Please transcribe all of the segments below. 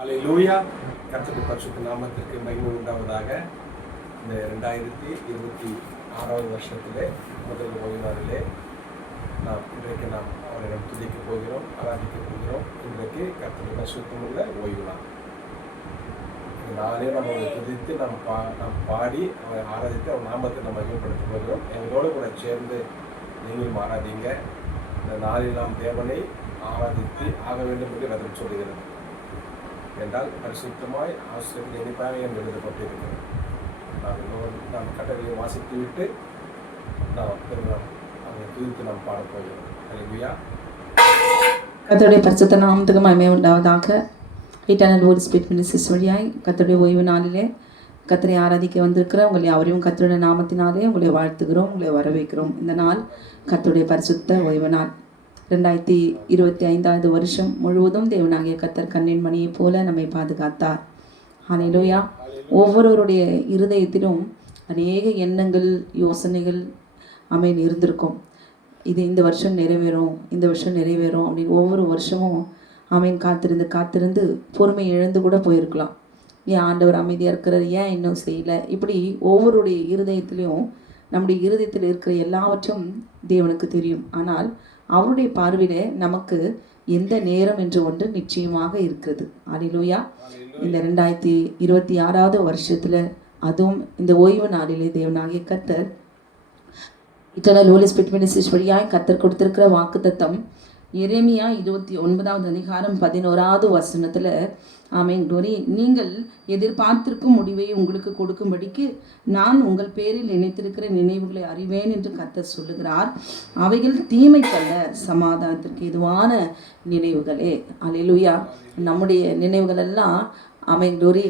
அல்லேலூயா. கர்த்தருடைய பரிசுத்த நாமத்திற்கு மகிமை உண்டாவதாக. இந்த 2026 வருஷத்திலே முதல் ஓய்வு நாளிலே இன்றைக்கு நாம் அவரிடம் துதிக்க போகிறோம், ஆராதிக்க போகிறோம். இன்றைக்கு கர்த்தருடைய பரிசுத்தமுள்ள ஓய்வு நாள். இந்த நாளே நம்ம அவரை துதித்து நாம் பாடி அவரை ஆராதித்து அவர் நாமத்தை நம்ம மகிமைப்படுத்த போகிறோம். எங்களோடு கூட சேர்ந்து நீங்களும் ஆராதிங்க. இந்த நாளில் நாம் தேவனை ஆராதித்து ஆக வேண்டும் என்று வேதம் சொல்லுகிறது. என்றால் பரிசுத்தமாய் ஆசிரியர் நினைப்பாக என்று எழுதப்பட்டிருக்கிறது. நாம் கட்டளையை வாசித்து விட்டு நாம் அதை துதித்து நாம் பாடப்போகிறோம். அல்லேலூயா. கர்த்தருடைய பரிசுத்த நாமத்துக்கு மகிமை உண்டாவதாக. இட்டர்னல் ஹோலி ஸ்பிரிட் மினிஸ்ட்ரிஸ் வழியாய் கர்த்தருடைய ஓய்வு நாளிலே கர்த்தரை ஆராதிக்க வந்திருக்கிற உங்களை யாவரையும் கர்த்தருடைய நாமத்தினாலே உங்களை வாழ்த்துகிறோம், உங்களை வரவேற்கிறோம். இந்த நாள் கர்த்தருடைய பரிசுத்த ஓய்வு நாள். 2025 வருஷம் முழுவதும் தேவனாகிய கர்த்தர் கண்ணின் மணியைப் போல நம்மை பாதுகாத்தார். அல்லேலூயா. ஒவ்வொருவருடைய இருதயத்திலும் அநேக எண்ணங்கள், யோசனைகள் இருந்திருக்கும். இது இந்த வருஷம் நிறைவேறும், இந்த வருஷம் நிறைவேறும் அப்படின்னு ஒவ்வொரு வருஷமும் காத்திருந்து பொறுமை இழந்து கூட போயிருக்கலாம். ஏன் ஆண்டவர் அமைதியாக இருக்கிறார், ஏன் இன்னும் செய்யலை, இப்படி ஒவ்வொருடைய இருதயத்திலையும் நம்முடைய இருதயத்தில் இருக்கிற எல்லாவற்றும் தேவனுக்கு தெரியும். ஆனால் அவருடைய பார்வையில நமக்கு எந்த நேரம் என்று ஒன்று நிச்சயமாக இருக்கிறது. அல்லேலூயா. இந்த 2026 வருஷத்துல அதுவும் இந்த ஓய்வு நாளிலே தேவனாகிய கர்த்தர் இட்டர்னல் ஹோலி ஸ்பிரிட் மினிஸ்ட்ரிஸ் வழியாய் கர்த்தர் கொடுத்திருக்கிற வாக்குத்தத்தம் எரேமியா 29வது அதிகாரம் 11வது வசனத்துல, ஆமென் குளோரி, நீங்கள் எதிர்பார்த்திருக்கும் முடிவை உங்களுக்கு கொடுக்கும்படிக்கு நான் உங்கள் பேரில் நினைத்திருக்கிற நினைவுகளை அறிவேன் என்று கர்த்தர் சொல்லுகிறார். அவைகள் தீமைக்கல்ல, சமாதானத்திற்கு எதுவான நினைவுகளே. அல்லேலூயா. நம்முடைய நினைவுகள் எல்லாம் ஆமென் குளோரி,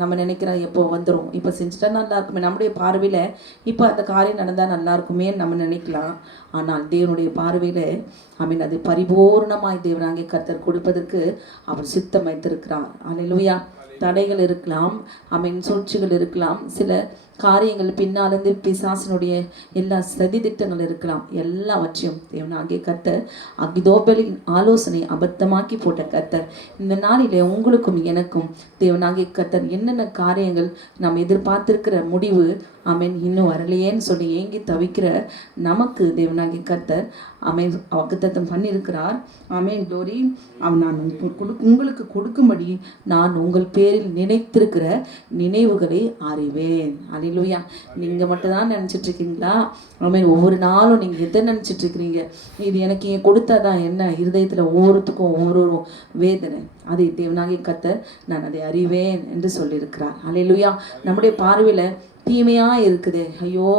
நம்ம நினைக்கிறோம் எப்போ வந்துடும், இப்போ செஞ்சுட்டா நல்லா இருக்குமே, நம்முடைய பார்வையில் இப்போ அந்த காரியம் நடந்தால் நல்லா இருக்குமே நம்ம நினைக்கலாம். ஆனால் தேவனுடைய பார்வையில் அது பரிபூர்ணமாய் தேவனாகிய கர்த்தர் கொடுப்பதற்கு அவர் சித்தம் வைத்திருக்கிறார். அல்லேலூயா. தடைகள் இருக்கலாம், சூழ்ச்சிகள் இருக்கலாம், சில காரியங்கள் பின்னாலிருந்து பிசாசினுடைய எல்லா சதி திட்டங்கள் இருக்கலாம். எல்லாவற்றையும் தேவனாகிய கர்த்தர் அகிதோபேலின் ஆலோசனை அபத்தமாக்கி போட்ட கர்த்தர் இந்த நாளிலே உங்களுக்கும் எனக்கும் தேவனாகிய கர்த்தர் என்னென்ன காரியங்கள் நாம் எதிர்பார்த்திருக்கிற முடிவு இன்னும் வரலையேன்னு சொல்லி ஏங்கி தவிக்கிற நமக்கு தேவனாகிய கர்த்தர் வாக்குத்தத்தம் பண்ணியிருக்கிறார். குளோரி. நான் உங்களுக்கு கொடுக்கும்படி நான் உங்கள் பேரில் நினைத்திருக்கிற நினைவுகளை அறிவேன். அல்லேலூயா. நீங்கள் மட்டும்தான் நினச்சிட்டு இருக்கீங்களா? ஒவ்வொரு நாளும் நீங்கள் எதை நினச்சிட்டு இருக்கிறீங்க? இது எனக்கு ஏன் கொடுத்தாதான் என்ன? இருதயத்தில் ஒவ்வொருத்துக்கும் ஒவ்வொரு வேதனை. அதை தேவனாகிய கர்த்தர் நான் அதை அறிவேன் என்று சொல்லியிருக்கிறார். அல்லேலூயா. நம்முடைய பார்வையில் தீமையாக இருக்குது, ஐயோ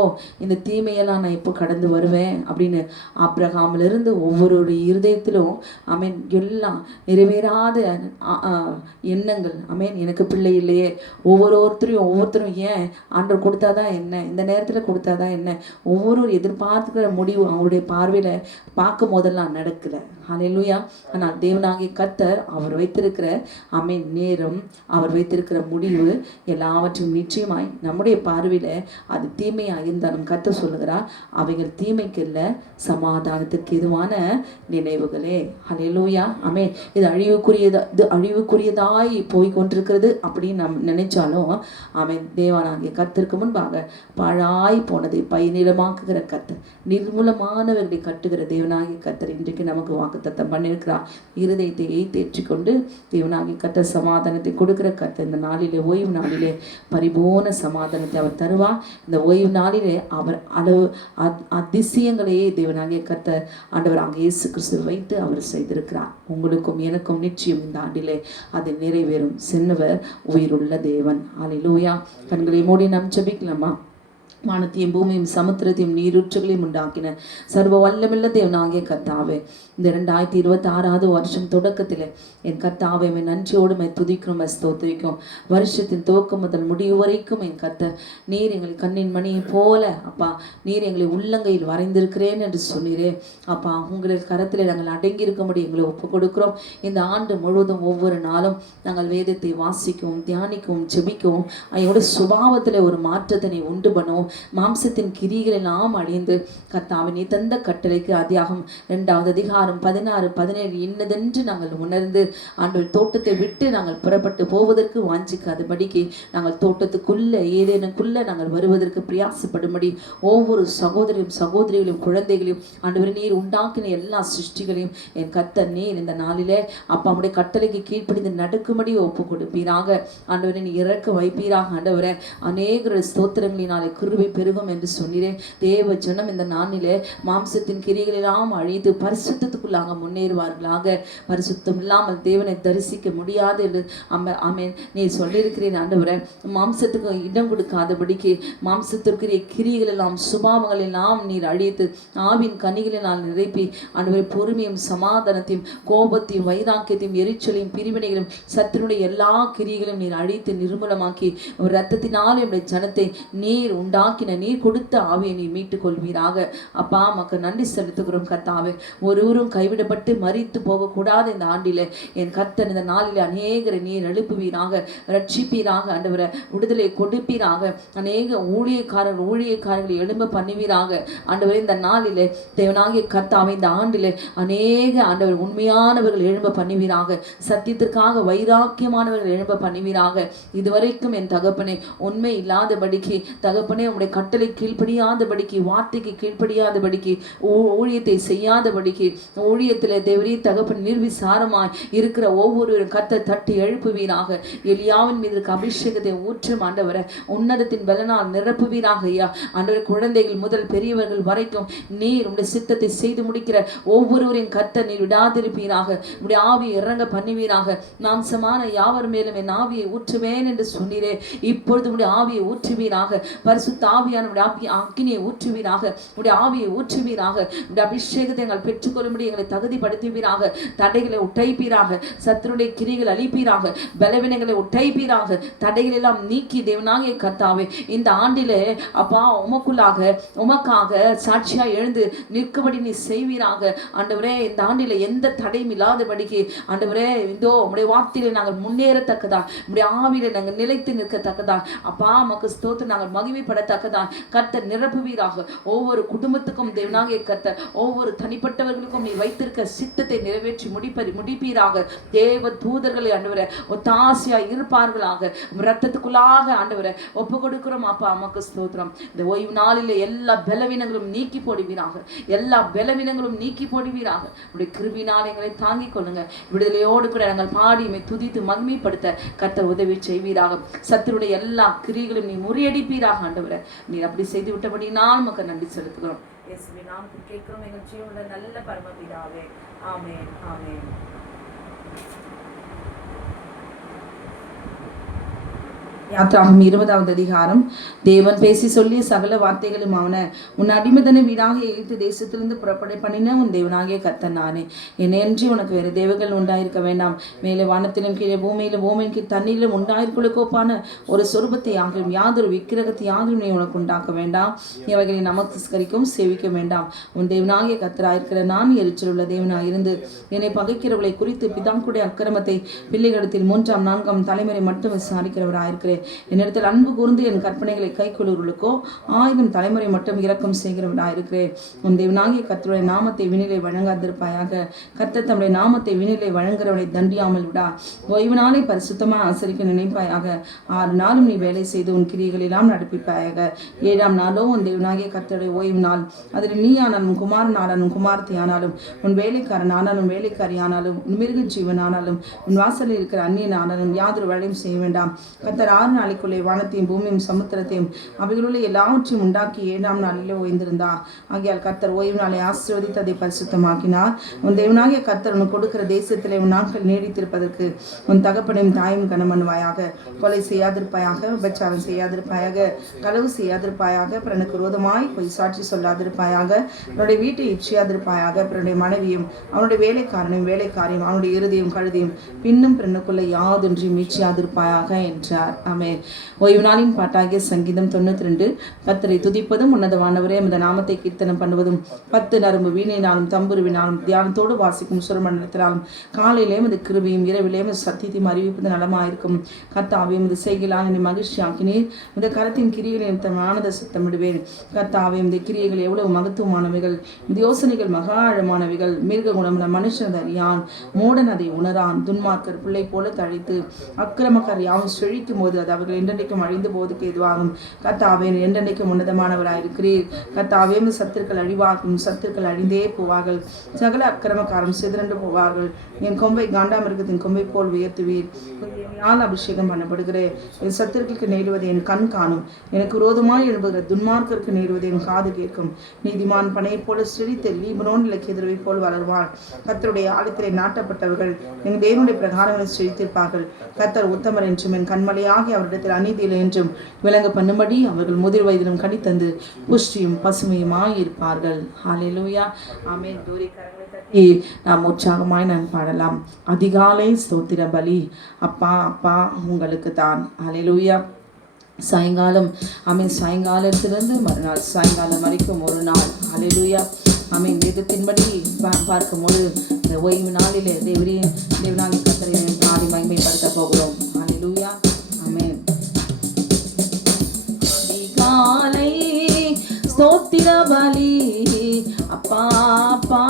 இந்த தீமையெல்லாம் நான் எப்போ கடந்து வருவேன் அப்படின்னு ஆபிரகாமிலிருந்து ஒவ்வொருடைய இருதயத்திலும் எல்லாம் நிறைவேறாத எண்ணங்கள். எனக்கு பிள்ளை இல்லையே, ஒவ்வொருத்தரும் ஏன் ஆண்டவர் கொடுத்தாதான் என்ன, இந்த நேரத்தில் கொடுத்தாதான் என்ன, ஒவ்வொரு எதிர்பார்த்துக்கிற முடிவு அவருடைய பார்வையில் பார்க்கும் போதெல்லாம் நடக்கலை. அல்லேலூயா. ஆனால் தேவனாகிய கர்த்தர் அவர் வைத்திருக்கிற நேரம், அவர் வைத்திருக்கிற முடிவு எல்லாவற்றையும் நிச்சயமாய் நம்முடைய பார்வையில் அது தீமையாக இருந்தாலும் கர்த்தர் சொல்லுகிறார், அவைகள் தீமைக்கு இல்லை, சமாதானத்திற்கு எதுவான நினைவுகளே. அல்லேலூயா. இது அழிவுக்குரியதாய் போய் கொண்டிருக்கிறது அப்படின்னு நாம் நினைச்சாலும் தேவனாகிய கர்த்தருக்கு முன்பாக பாழாய் போனதை பயனிடமாக்குகிற கர்த்தர், நிர்மூலமானவர்களை கட்டுகிற தேவனாகிய கர்த்தர் இன்றைக்கு நமக்கு வாக்குத்தத்தம் பண்ணியிருக்கிறார். இருதயத்தை தேற்றிக்கொண்டு தேவனாகிய கர்த்தர் சமாதானத்தை கொடுக்கிற கர்த்தர் இந்த நாளிலே, ஓய்வு நாளிலே பரிபூர்ண சமாதானத்தை அவர் தருவார். இந்த ஓய்வு நாளிலே அவர் அதிசயங்களையே தேவனாகிய கர்த்தர் ஆண்டவராகிய இயேசு கிறிஸ்து வைத்து அவர் செய்திருக்கிறார். உங்களுக்கும் எனக்கும் நிச்சயம் இந்த ஆண்டிலே அது நிறைவேறும். சென்னவர் உயிருள்ள தேவன். அல்லேலூயா. கண்களை மூடி நாம் ஜெபிக்கலாமா? வானத்தையும் பூமியும் சமுத்திரத்தையும் நீரூற்றுகளையும் உண்டாக்கின சர்வ வல்லமில்ல தேவனாகிய கர்த்தாவே, இந்த 2026 வருஷம் தொடக்கத்தில் என் கர்த்தாவை நன்றியோடு துதிக்கிறோம், ஸ்தோத்திரிக்கிறோம். வருஷத்தின் துவக்கம் முதல் முடிவு வரைக்கும் என் கர்த்தர் நீர் எங்களை கண்ணின் மணியை போல அப்பா நீர் எங்களை உள்ளங்கையில் வரைந்திருக்கிறேன் என்று சொன்னீரே. அப்பா உங்களை கரத்தில் நாங்கள் அடங்கி இருக்கும்படி எங்களை ஒப்பு கொடுக்கிறோம். இந்த ஆண்டு முழுவதும் ஒவ்வொரு நாளும் நாங்கள் வேதத்தை வாசிக்கவும், தியானிக்கவும், ஜெபிக்கவும், அதோட சுபாவத்தில் ஒரு மாற்றத்தினை உண்டு பண்ணுவோம். மாம்சத்தின் கிரிகள் எல்லாம் அழிந்து கர்த்தாவே நீ தந்த கட்டளைக்கு அதிகாரம் 2 அதிகாரம் 16 17 இன்னதென்று நாங்கள் உணர்ந்து ஆண்டவர் தோட்டத்தை விட்டு நாங்கள் புறப்பட்டு போவதற்கு வாஞ்சிக்காதபடிக்கு நாங்கள் தோட்டத்துக்குள்ள ஏதேனுக்குள்ள நாங்கள் வருவதற்கு பிரயாசப்படும்படி ஒவ்வொரு சகோதரியும் குழந்தைகளையும் ஆண்டவரே நீர் உண்டாக்கின எல்லா சிருஷ்டிகளையும் என் கர்த்தர் நீர் இந்த நாளிலே அப்பா உம்முடைய கட்டளைக்கு கீழ்ப்படிந்து நடக்கும்படி ஒப்பு கொடுப்பீராக. ஆண்டவரே நீ இறக்க வைப்பீராக. ஆண்டவரே அநேக ஸ்தோத்திரங்களினாலே கிருபை பெருகும் என்று சொன்னீரே. தேவ ஜனம் இந்த நாளிலே மாம்சத்தின் கிரிகளெல்லாம் அழித்து பரிசுத்தத்துக்குள்ளாக முன்னேறுவார்களாக. பரிசுத்தம் இல்லாமல் தேவனை தரிசிக்க முடியாது என்று ஆமென் நீ சொல்லியிருக்கிறேன். ஆண்டவரே மாம்சத்துக்கு இடம் கொடுக்காதபடிக்கு மாம்சத்திற்குரிய கிரிகள் எல்லாம் சுபாவங்கள் எல்லாம் நீர் அழித்து ஆவின் கனிகளினால் நிரப்பி ஆண்டவரே பொறுமையும் சமாதானத்தையும் கோபத்தையும் வைராக்கியத்தையும் எரிச்சலையும் பிரிவினைகளும் சத்தினுடைய எல்லா கிரிகளும் நீர் அழித்து நிர்மூலமாக்கி இரத்தத்தினால் என்னுடைய ஜனத்தை நீர் உண்டாக்கின நீர் கொடுத்த ஆவியை நீர் மீட்டுக் கொள்வீராக. அப்பா மக்கள் நன்றி செலுத்துகிறோம் கர்த்தாவே. ஒருவரும் கைவிடப்பட்டு மரித்து போகக்கூடாது இந்த ஆண்டிலே என் கர்த்தர் இந்த நாளிலே அநேகரை நீர் எழுப்புவீராக, ரட்சிப்பீராக. ஆண்டவரை விடுதலை கொடுப்பீராக. அநேக ஊழியக்காரர்களை எழும்ப பண்ணுவீராக. ஆண்டவரே இந்த நாளிலே தேவனாகிய கர்த்தாவே இந்த ஆண்டிலே அநேக ஆண்டவர் உண்மையானவர்கள் எழும்ப பண்ணுவீராக. சத்தியத்திற்காக வைராக்கியமானவர்கள் எழும்ப பண்ணுவீராக. இதுவரைக்கும் என் தகப்பனே உண்மை இல்லாதபடிக்கு தகப்பனே உம்முடைய கட்டளை கீழ்ப்படியாதபடிக்கு வார்த்தைக்கு கீழ்ப்படியாதபடிக்கு ஊழியத்தை செய்யாதபடிக்கு ஊழியத்தில் தேவரே தகப்பன் நிர்விசாரமாய் இருக்கிற ஒவ்வொரு கர்த்தர் தட்டி எழுப்புவீராக. எலியாவின் மீது இருக்க அபிஷேகத்தை ஊற்றும் ஆண்டவரை உன்னதத்தின் பலனால் நிரப்புவீராக ஐயா. ஆண்டவர் குழந்தைகள் முதல் பெரியவர்கள் வரைக்கும் நீர் உடைய சித்தத்தை செய்து முடிக்கிற ஒவ்வொருவரின் கர்த்தர் நீர் விடாதிருப்பீராக. உடைய ஆவியை இறங்க பண்ணுவீராக. மாம்சமான யாவர் மேலும் என் ஆவியை ஊற்றுவேன் என்று சொன்னீரே. இப்பொழுது உடைய ஆவியை ஊற்றுவீராக. பரிசுத்த ஆவியான உடைய அக்கினியை ஊற்றுவீராக. உடைய ஆவியை ஊற்றுவீராக. உடைய அபிஷேகத்தை எங்கள் பெற்றுக்கொள்ளும்படி எங்களை தகுதிப்படுத்துவீராக. தடைகளை உடைப்பீராக. சத்துருடைய கிரிகள் அழிப்பீராக. பலவீனங்களை உடைப்பீராக. தடைகள் எல்லாம் நீக்கி தேவனாகிய கர்த்தாவே இந்த ஆண்டிலே அப்பா உமக்காக சாட்சியா எழுந்து நிற்கும்படி நீ செய்வீராக. ஆண்டவரே இந்த ஆண்டிலே எந்த தடையும் இல்லாதபடிக்கு ஆண்டவரே இதோ உம்முடைய வார்த்தையிலே நாங்கள் முன்னேறத்தக்கதா, உம்முடைய ஆவியிலே நாங்கள் நிலைத்து நிற்கத்தக்கதா அப்பா உமக்கு ஸ்தோத்திரம் நாங்கள் மகிமைப்படத்தக்கதா கர்த்தர் நிரப்புவீராக. ஒவ்வொரு குடும்பத்துக்கும் தேவனாகிய கர்த்தர் ஒவ்வொரு தனிப்பட்டவர்களுக்கும் நீ வைத்திருக்க சித்தத்தை நிறைவேற்றி முடிப்பீராக. தேவ தூதர்களை ஆண்டவரை ஒத்தாசையா இருப்பார்களாக. இரத்தத்துக்குள்ளாக ஆண்டவரை ஒப்பு கொடுக்கிறோம் அப்பா உமக்கு ஸ்தோத்திரம். இந்த ஓய்வு நாளிலே எல்லா பலவீனங்களும் நீக்கி போடுவீராக. எல்லா பலவீனங்களும் நீக்கி போடுவீராக. உடைய கிருபினால் எங்களை தாங்கிக் கொள்ளுங்க. விடுதலையோடு கூட நாங்கள் பாடியுமே துதித்து மகிமைப்படுத்த கர்த்தர் உதவி செய்வீராக. சத்துருடைய எல்லா கிரிகளும் நீ முறியடிப்பீராக. ஆண்டவரை நீர் அப்படி செய்து விட்டபடி நான் மக்கள் நன்றி செலுத்துகிறோம். நாம் கேட்கிறோம் எங்கள் ஜீவனுள்ள நல்ல பரமபிதாவே. ஆமென் ஆமென். யாத்ராகமம் 20வது அதிகாரம். தேவன் பேசி சொல்லிய சகல வார்த்தைகளும் அவன உன் அடிமைதனை வீடாக எகிப்து தேசத்திலிருந்து புறப்பட பண்ணின உன் தேவனாகிய கர்த்தர் நானே. என்னையன்றி உனக்கு வேறு தேவர்கள் உண்டாயிருக்க வேண்டாம். மேலே வானத்திலும் கீழே பூமியிலும் பூமிக்கு தண்ணீரிலும் உண்டாயிருக்குள்ள ஒரு சொரூபத்தை ஆகலும் யாதொரு விக்கிரகத்தை ஆகலும் நீ உனக்கு உண்டாக்க வேண்டாம். இவைகளை நமஸ்கரிக்கவும் சேவிக்க வேண்டாம். உன் தேவனாகிய கர்த்தராயிருக்கிற நான் எரிச்சல் உள்ள தேவனாக இருந்து என்னை பகைக்கிறவர்களை குறித்து பிதாக்குடைய அக்கிரமத்தை பிள்ளைகளிடத்தில் 3ஆம் 4ஆம் தலைமுறை மட்டும் விசாரிக்கிறவராயிருக்கிறேன். என்னிடத்தில் அன்பு கூர்ந்து என் கற்பனைகளை கை கொள்ளுவர்களுக்கோ 1000 தலைமுறை மட்டும் இரக்கம் செய்கிறவனாயிருக்கிறேன். உன் தேவனாகிய கர்த்தருடைய நாமத்தை வினிலை வழங்காதிருப்பாயாக. கர்த்தர் தம்முடைய நாமத்தை வினிலை வழங்குகிறவனை தண்டியாமல் விடா. ஓய்வு நாளை பரிசுத்தமாக ஆசரிக்க நினைப்பாயாக. 6 நாளும் நீ வேலை செய்து உன் கிரியைகளெல்லாம் நடப்பிப்பாயாக. 7ஆம் நாளோ உன் தேவனாகிய கர்த்தருடைய ஓய்வு நாள். அதில் நீ ஆனாலும் குமாரன் ஆனாலும் குமாரத்தி ஆனாலும் உன் வேலைக்காரன் ஆனாலும் வேலைக்காரி ஆனாலும் உன் மிருக ஜீவன் ஆனாலும் உன் வாசலில் இருக்கிற அந்நியன் ஆனாலும் யாதொரு வேலையும் செய்ய வேண்டாம். கர்த்தர் 6 நாளைக்குள்ளே வானத்தையும் பூமியும் சமுத்திரத்தையும் அவைகளுள்ள எல்லாவற்றையும் உண்டாக்கி 7ஆம் நாளிலே ஓய்ந்திருந்தார். ஆகியால் கர்த்தர் ஓய்வு நாளை ஆசீர்வதித்து அதை பரிசுத்தமாக்கினார். உன் தேவனாகிய கர்த்தர் உனக்கு கொடுக்கிற தேசத்திலே உன் நாட்கள் நீடித்திருப்பதற்கு உன் தகப்பனையும் தாயும் கனம் பண்ணுவாயாக. கொலை செய்யாதிருப்பாயாக. விபச்சாரம் செய்யாதிருப்பாயாக. களவு செய்யாதிருப்பாயாக. பிறனுக்கு விரோதமாய் பொய் சாட்சி சொல்லாதிருப்பாயாக. அவனுடைய வீட்டை இச்சியாதிருப்பாயாக. பிறனுடைய மனைவியும் அவனுடைய வேலைக்காரனையும் வேலைக்காரியும் அவனுடைய இறுதியும் கழுதியும் பின்னும் பிறனுக்குள்ள யாதொன்றையும் மீட்சியாதிருப்பாயாக என்றார். ஆமென். ஓய்வு நாளின் பாட்டாகிய சங்கீதம் 92. கர்த்தரை துதிப்பதும் உன்னதமானவரே அந்த நாமத்தை கீர்த்தனம் பண்ணுவதும் 10 நரம்பு வீணையினாலும் தம்புருவினாலும் தியானத்தோடு வாசிக்கும் சுரமண்டலத்தினாலும் காலையிலே அது கிருபையும் இரவிலே அது சத்தியத்தையும் அறிவிப்பது நலமாயிருக்கும். கர்த்தாவே உமது செய்கையினால் என்னை மகிழ்ச்சியாக்கினீர். இந்த கரத்தின் கிரியைகளை ஆனந்த சத்தமிடுவேன். கர்த்தாவே இந்த கிரியைகள் எவ்வளவு மகத்துவமானவைகள், இந்த யோசனைகள் மகா ஆழமானவைகள். மிருக குணமுள்ள மனுஷன் அறியான், மூடன் அதை உணரான். துன்மார்க்கர் பிள்ளை போல தழைத்து அக்கிரமக்கார் யாவும் செழிக்கும் போது அது அவர்கள் என்றென்றைக்கும் அழிந்து போவதுக்கு எதுவாகும். கர்த்தாவே என்றென்றைக்கும் உன்னதமானவராயிருக்கிறீர். கர்த்தாவே சத்துருக்கள் அழிவாகும், சத்துருக்கள் அழிந்தே போவார்கள், சகல அக்கிரமக்காரம் சிதறண்டு போவார்கள். என் கொம்பை காண்டாமிருகத்தின் கொம்பை போல் உயர்த்துவீர். அபிஷேகம் பண்ணப்படுகிறேன். என் சத்துருக்களுக்கு நேருவதை என் கண் காணும், எனக்கு விரோதமாய் எழுப்புகிற துன்மார்க்கருக்கு நேருவதை என் காது கேட்கும். நீதிமான் பனையை போல செழித்து லீபனோன் இலக்கியதுவை போல் வளர்வான். கர்த்தருடைய ஆலயத்திலே நாட்டப்பட்டவர்கள் எங்கள் தேவனுடைய பிரகாரங்களை செழித்திருப்பார்கள். கர்த்தர் உத்தமர் என்றும் என் கண்மலையாகி அவரிடத்தில் அநீதியில் என்றும் விளங்க பண்ணும்படி அவர்கள் முதிர் வயதிலும் கனித்தந்து புஷ்டியும் பசுமையுமாய் இருப்பார்கள். ஹல்லேலூயா. ஆமென். நாம் உற்சாகமாய் நான் பாடலாம். அதிகாலை ஸ்தோத்திர பலி அப்பா அப்பா உங்களுக்கு தான். ஹல்லேலூயா. சாயங்காலம் ஆமென். சாயங்காலத்திலிருந்து மறுநாள் சாயங்காலம் வரைக்கும் ஒரு நாள். ஹல்லேலூயா. ஆமென். வேதத்தின்படி பார்க்கும்போது இந்த ஓய்வு நாளிலே தேவனாகிய கர்த்தரை பாடி மகிமைப்படுத்த போகிறோம். ஹல்லேலூயா. ஆமென். அதிகாலை ஸ்தோத்திர பலி அப்பா அப்பா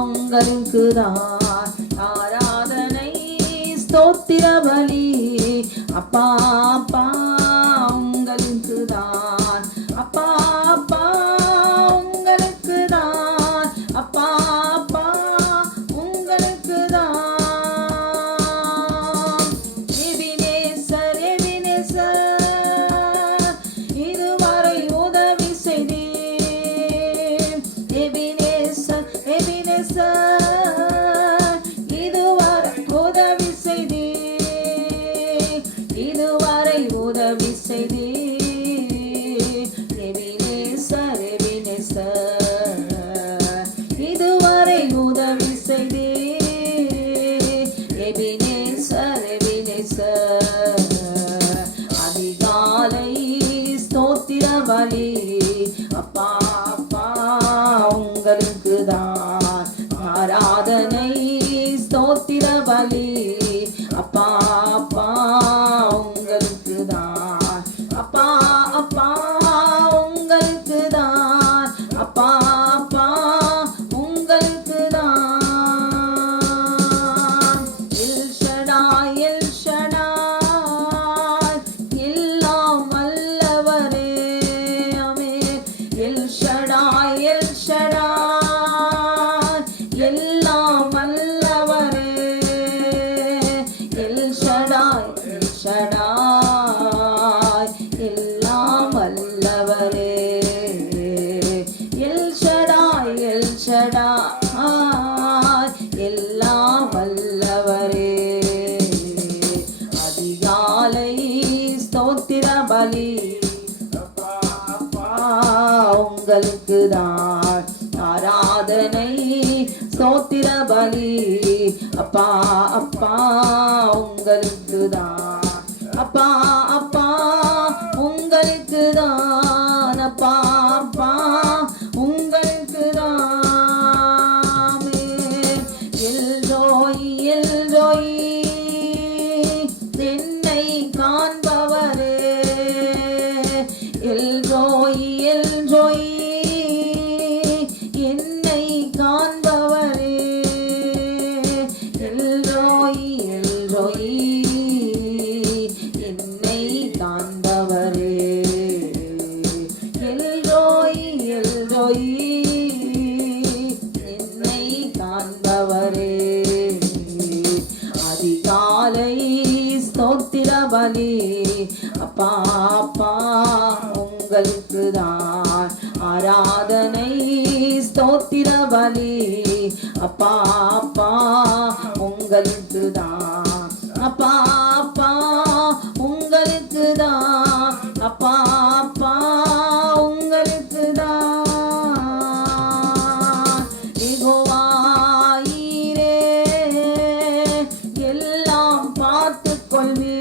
உங்களுக்கு தான் ஆராதனை. ஸ்தோத்திர பலி அப்பா அப்பா உங்களுக்கு தான். அப்பா அப்பா உங்களுக்கு தான். அப்பா அப்பா உங்களுக்கு தான். எபினேசர் எபினேசர் இதுவரை உதவி செய்தீர். எபினேசர் எபினேசர் இதுவரை உதவி செய்தீர். இதுவரை உதவி செய்தீர். எபினேசர் எபினேசர் இதுவரை உதவி செய்தீர். Ebenezer Ebenezer. அதிகாலை ஸ்தோத்திர பலி அப்பா அப்பா உங்களுக்கு தான் ஆராதனை. ஸ்தோத்திர பலி அப்பா அப்பா உங்களுக்கு தான். அப்பா அப்பா உங்களுக்கு தான். அப்பா அப்பா உங்களுக்கு தான். எல் ஷடாய் எல் ஷடாய் எல்லாம் வல்லவரே. ஆமென். எல் ஷடாய் எல் ஷடாய் எல்லாம் வல்லவரே. எல் ஷடாய் எல் ஷடாய் எல்லாம் வல்லவரே. எல் ஷடாய் எல் ஷடாய் எல்லாம் வல்லவரே. அதிகாலை ஸ்தோத்திர பலி அப்பா அப்பா உங்களுக்கு தான் ஆராதனை. ஸ்தோத்திர பலி அப்பா அப்பா உங்களுக்கு தான். அப்பா அப்பா உங்களுக்கு தான். அப்பா அப்பா உங்களுக்கு தான். எல்ரோய் எல்ரோய் என்னை காண்பவரே. எல்ரோய் எல்ரோய் என்னை காண்பவரே. எல்ரோய் எல்ரோய் என்னை காண்பவரே. எல்ரோய் எல்ரோய் என்னை காண்பவரே. அதிகாலை ஸ்தோத்திர பலி அப்பா அப்பா உங்களுக்கு தான் ஆராதனை. ஸ்தோத்திர பலி அப்பா அப்பா உங்களுக்கு தான். அப்பா அப்பா உங்களுக்கு தான். அப்பா அப்பா உங்களுக்கு தான். யெகோவா ஈரே எல்லாம் பார்த்துக் கொள்வீர்.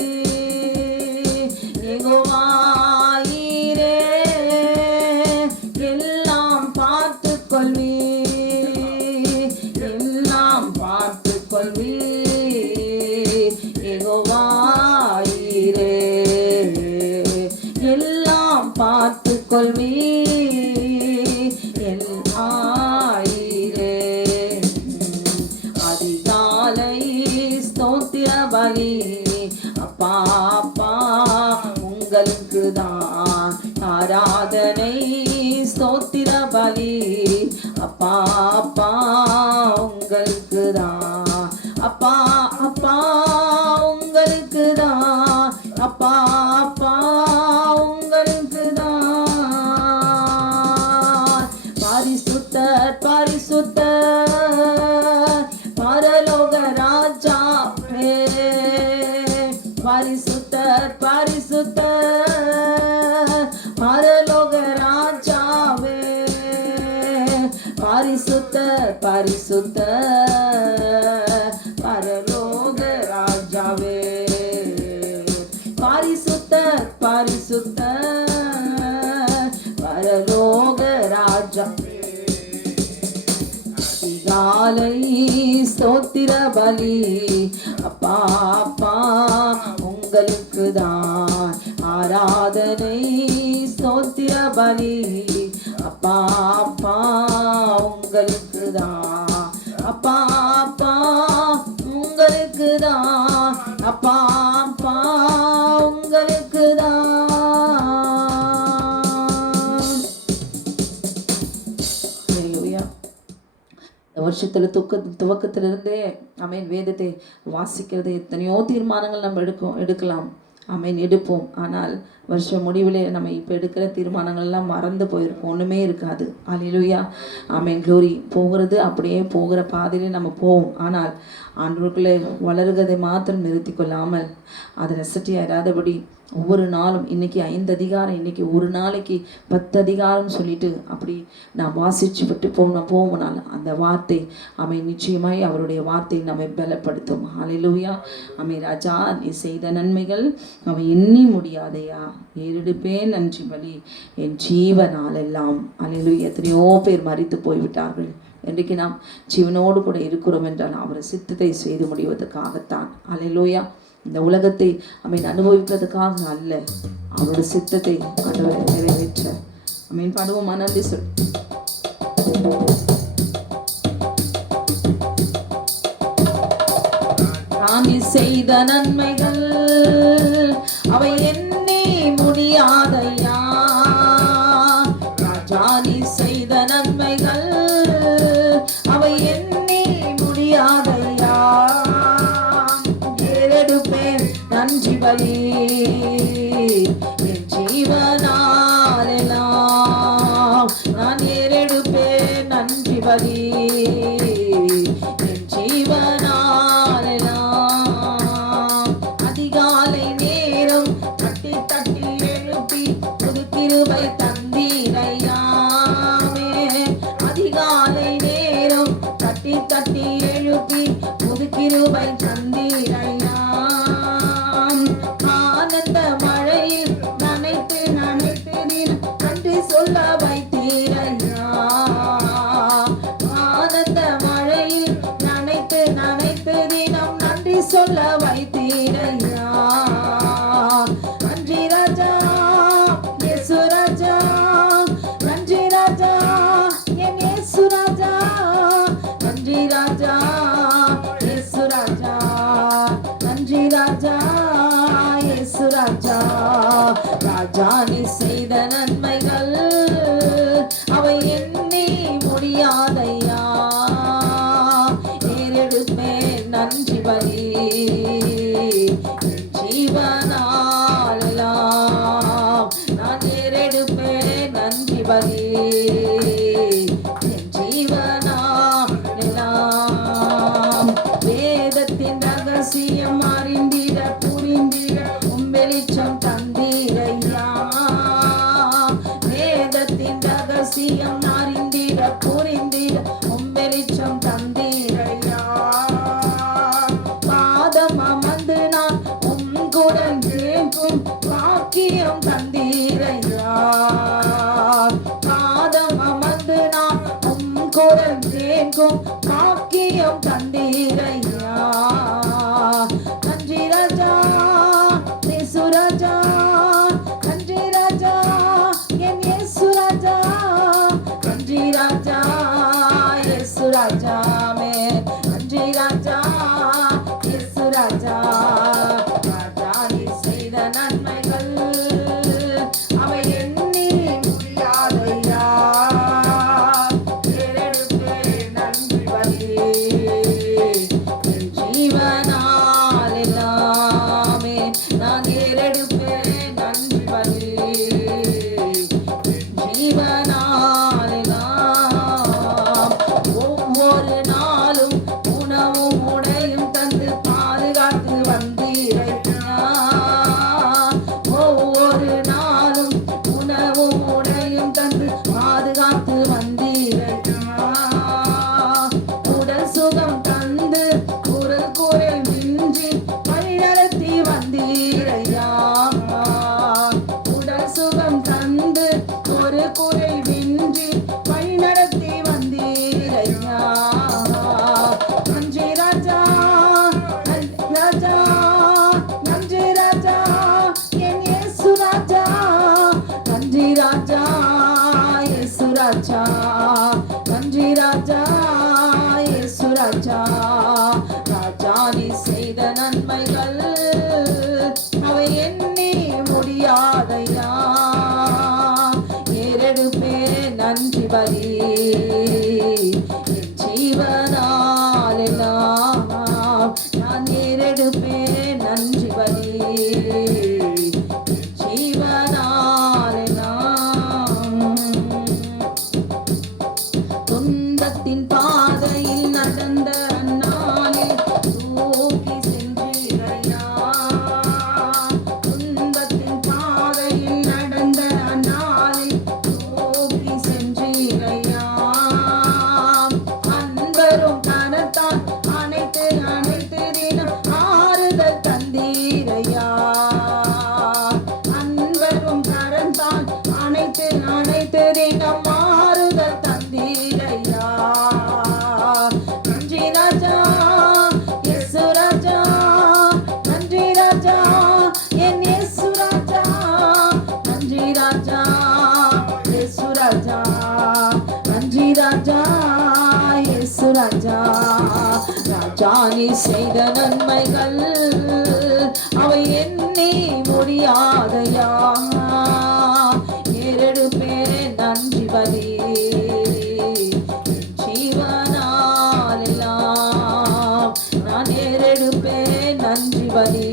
கொள்வி என் ஆயிரே. அதிகாலை ஸ்தோத்திர பலி அப்பா அப்பா உங்களுக்கு தான் ஆராதனை. ஸ்தோத்திர பலி அப்பா அப்பா உங்களுக்கு தான். அப்பா அப்பா உங்களுக்கு தான். அப்பா அப்பா உங்களுக்கு தான். பரிசுத்தர் பரிசுத்தர் பரலோக ராஜாவே. பரிசுத்தர் பரிசுத்தர் பரலோக ராஜாவே. பரிசுத்தர் பரிசுத்தர் பரலோக ராஜாவே. பரிசுத்தர் பரிசுத்தர் பரலோக ராஜாவே. அதிகாலை ஸ்தோத்திர பலி அப்பா அப்பா உங்களுக்கு தான் ஆராதனை. ஸ்தோத்திர பலி அப்பா அப்பா உங்களுக்கு தான். அப்பா அப்பா உங்களுக்கு தான். அப்பா அப்பா உங்களுக்கு தான். ஹல்லேலூயா. இந்த வருஷத்துல துவக்கத்திலிருந்தே ஆமென் வேதத்தை வாசிக்கிறது எத்தனையோ தீர்மானங்கள் நம்ம எடுக்கலாம். ஆமென் எடுப்போம். ஆனால் வருஷ முடிவிலே நம்ம இப்போ எடுக்கிற தீர்மானங்கள்லாம் மறந்து போயிருப்போம். ஒன்றுமே இருக்காது. அல்லேலூயா. ஆமென் க்ளோரி. போகிறது அப்படியே போகிற பாதையிலே நம்ம போவோம். ஆனால் ஆண்டவருக்குள்ளே வளருகிறதை மாத்திரம் நிறுத்தி கொள்ளாமல் அதை நெசட்டியாயிராதபடி ஒவ்வொரு நாளும் இன்னைக்கு 5 அதிகாரம், இன்னைக்கு ஒரு நாளைக்கு 10 அதிகாரம் சொல்லிட்டு அப்படி நான் வாசிச்சு விட்டு போனால் அந்த வார்த்தை அமை நிச்சயமாய் அவருடைய வார்த்தை நம்மை பலப்படுத்தும். ஹல்லேலூயா. அமை ராஜா நீ செய்த நன்மைகள் அவை எண்ணி முடியாதையா. ஏறெடுப்பேன் நன்றி பலி என் ஜீவனாலெல்லாம். ஹல்லேலூயா. எத்தனையோ பேர் மரித்து போய்விட்டார்கள். இன்றைக்கு நாம் ஜீவனோடு கூட இருக்கிறோம் என்றால் அவர் சித்தத்தை செய்து முடிவதற்காகத்தான். ஹல்லேலூயா. இந்த உலகத்தை அமீன் அனுபவிப்பதற்காக அல்ல, அவருடைய சித்தத்தை ஆண்டவரை நிறைவேற்ற அமீன் பாடுவோம். நன்றி சொல். நான் செய்த நன்மைகள் அவை எண்ணி முடியாதையா. ராஜா நீ செய்த நன்மைகள் அவை எண்ணி முடியாதையா. நன்றி பலி என் ஜீவனாலெல்லாம் நான் ஏறெடுப்பேன். நன்றி பலி என் ஜீவனாலெல்லாம். அதிகாலை நேரம் தட்டி தட்டி எழுப்பி புது கிருபை தந்தீரையாமே. அதிகாலை நேரம் தட்டி தட்டி எழுப்பி புது கிருபை தந்தீரையா. ஆனந்த மழையில் நனைத்து நனைத்து நன்றி சொல்ல வைத்தீரையா. ஆனந்த மழையில் நனைத்து நனைத்து தினம் நன்றி சொல்ல வைத்தீரையா. நன்றி ராஜா இயேசு ராஜா. நன்றி ராஜா என் இயேசு ராஜா. நன்றி ராஜா இயேசு ராஜா. நன்றி ராஜா இயேசு ராஜா. ராஜா நீ செய்த நன்மைகள் அவை எண்ணி முடியாதையா. ஏறெடுப்பேன் நன்றி பலி என் ஜீவனாலெல்லாம் நான் ஏறெடுப்பேன் நன்றி பலி என் ஜீவனாலெல்லாம். வேதத்தின் ரகசியம் அறிந்திட புரிந்திட வெளிச்சம் தந்தீரையா. ஜீவனாலெல்லாம் துன்பத்தின் பாதையில் நடந்த அந்நாளில் தூக்கி சென்றீரையா. துன்பத்தின் பாதையில் நடந்த அந்நாளில் தூக்கி சென்றீரையா. அன்பரும் கரத்தால் அனைத்து அனைத்து தினம் ஆறுதல் தந்தீரையா. அன்பரும் கரத்தால் அனைத்து அனைத்து தினம் ஆறுதல் தந்தீரையா. நன்றி ராஜா இயேசு ராஜா, நன்றி ராஜா என் இயேசு ராஜா, நன்றி ராஜா இயேசு ராஜா, நன்றி ராஜா இயேசு ராஜா. ராஜா நீ செய்த நன்மைகள் அவை எண்ணி முடியாதையா. ஏறெடுப்பேன் நன்றி பலி ஜீவனாலெல்லாம். நான் ஏறெடுப்பேன் நன்றி பலி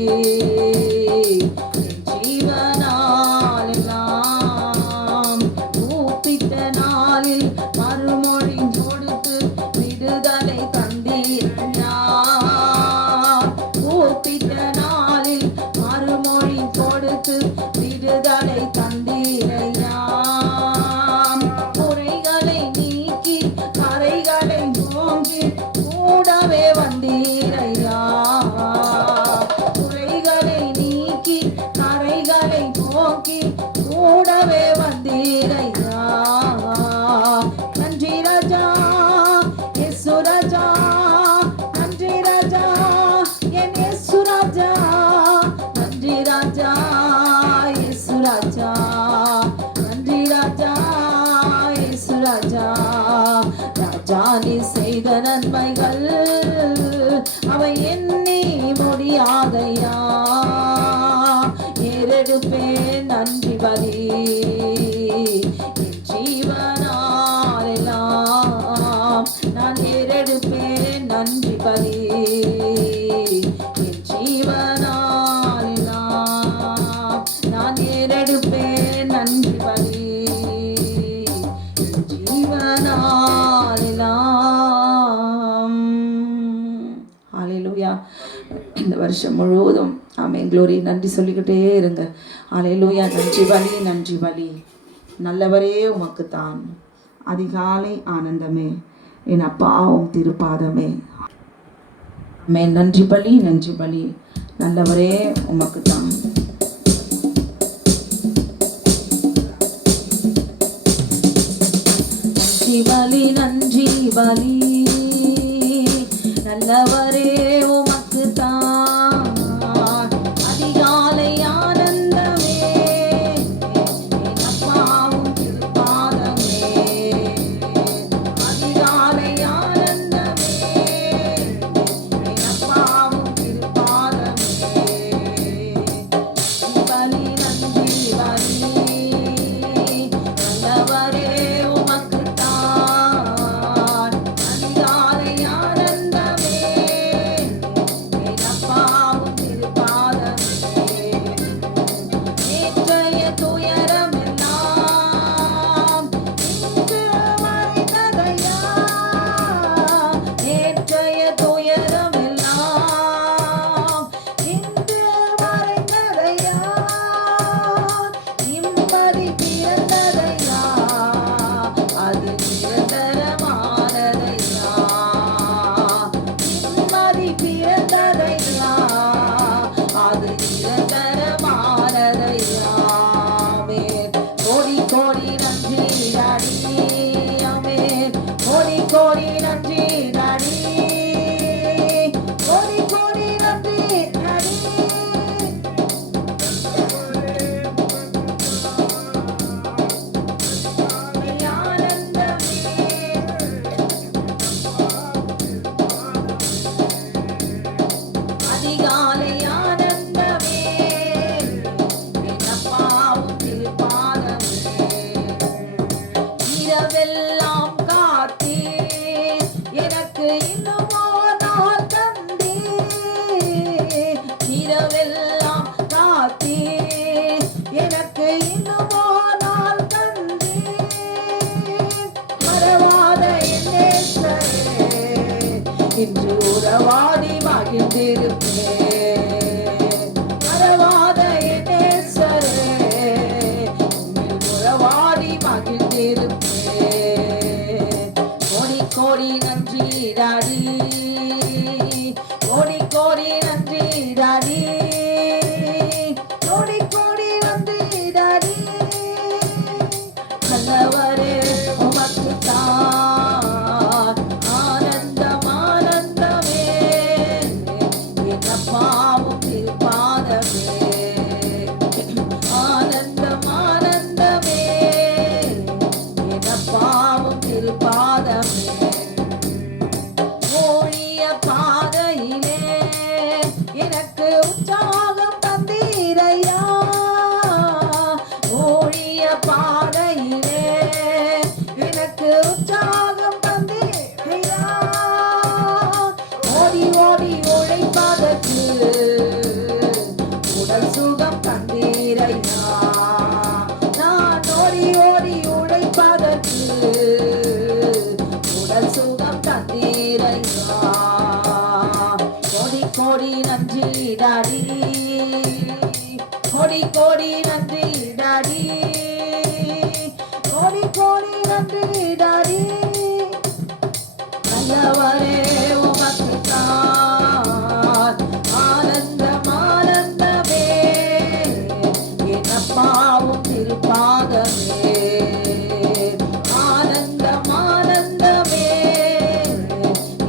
ஜீவனாலெல்லாம். கூப்பிட்ட நாளில் மறுமொழி கொடுத்து விடுதலை தந்தீரையா. கூப்பிட்ட நாளில் மறுமொழி கொடுத்து விடுதலை தந்தீரையா. குறைகளை நீக்கி கரைகளை போங்கி கூடவே வந்தீரையா. குறைகளை நீக்கி கரைகளை போக்கி கூடவே வந்தீரையா. நன்றி ராஜா இயேசு ராஜா, நன்றி ராஜா என் இயேசு ராஜா, நன்றி ராஜா இயேசு ராஜா, நன்றி ராஜா இயேசு ராஜா. ராஜா நீ செய்த நன்மைகள் அவை எண்ணி முடியாதையா. ஏறெடுப்பேன் நன்றி பலி ஜீவனாலெல்லாம். நான் ஏறெடுப்பேன் நன்றி பலி ஜீவனாலெல்லாம். நான் ஏறெடுப்பேன் நன்றி பலி ஜீவனாலெல்லாம். ஹல்லேலூயா. இந்த வருஷம் முழுவதும் ஆமென் க்ளோரி நன்றி சொல்லிக்கிட்டே இருங்க. ஹல்லேலூயா. நன்றி பலி நன்றி பலி நல்லவரே உமக்குத்தான். அதிகாலை ஆனந்தமே என் அப்பாவும் திருப்பாதமே. ஆமென். நன்றி பலி நன்றி பலி நல்லவரே உமக்குத்தான். நன்றி பலி நன்றி பலி நல்லவரே உமக்குத்தான். அதிகாலை ஆனந்தமே என் அப்பாவும் திருப்பாதமே. அதிகாலை ஆனந்தமே என் அப்பாவும் திருப்பாதமே. பலி நன்றி பலி நல்லவரே உமக்குத்தான். அதிகாலை ஆனந்தமே என் அப்பாவும் திருப்பாதமே. நேற்றைய துயரம் எல்லாம் இன்று மறைந்ததையா. நேற்றைய துயரம் எல்லாம் இன்று மறைந்ததையா. நிம்மதி பிறந்ததையா, அது நிரந்தரமானதையா. நிம்மதி பிறந்ததையா, அது நிரந்தரமானதையா. ஆமென். கோடி கோடி நன்றி டாடி. ஆமென். கோடி கோடி நன்றி டாடி. கோடி கோடி நன்றி டாடி. ஆனந்தமே அதிகாலை ஆனந்தமே உறவாடி மகிழ்ந்திருப்பேன். மறவாத என் நேசரே, உம்மில் உறவாடி மகிழ்ந்திருப்பேன். கோடி கோடி நன்றி டாடி, கோடி கோடி நன்றி டாடி, கோடி கோடி நன்றி டாடி. நல்லவரே உமக்கு தான் ஆனந்தம் ஆனந்தமே, என் அப்பாவும் திருப்பாதமே. ஆனந்தம் ஆனந்தமே, என் அப்பாவும் திருப்பாதமே. ஊழிய பாதையிலே எனக்கு உற்சாகம் தந்தீரையா, ஊழிய பாதையிலே எனக்கு உற்சாகம் தந்தீரையா. ஓடி ஓடி உழைப்பதற்கு உடல் சுகம் தந்தீரையா, நான் ஓடி ஓடி உழைப்பதற்கு உடல் சுகம் தந்தீரையா. கோடி கோடி நன்றி டாடி, கோடி கோடி நன்றி டாடி, கோடி கோடி நன்றி டாடி. நல்லவரே உமக்கு தான் ஆனந்தம் ஆனந்தமே, என் அப்பாவும் திருப்பாதமே. ஆனந்தம் ஆனந்தமே,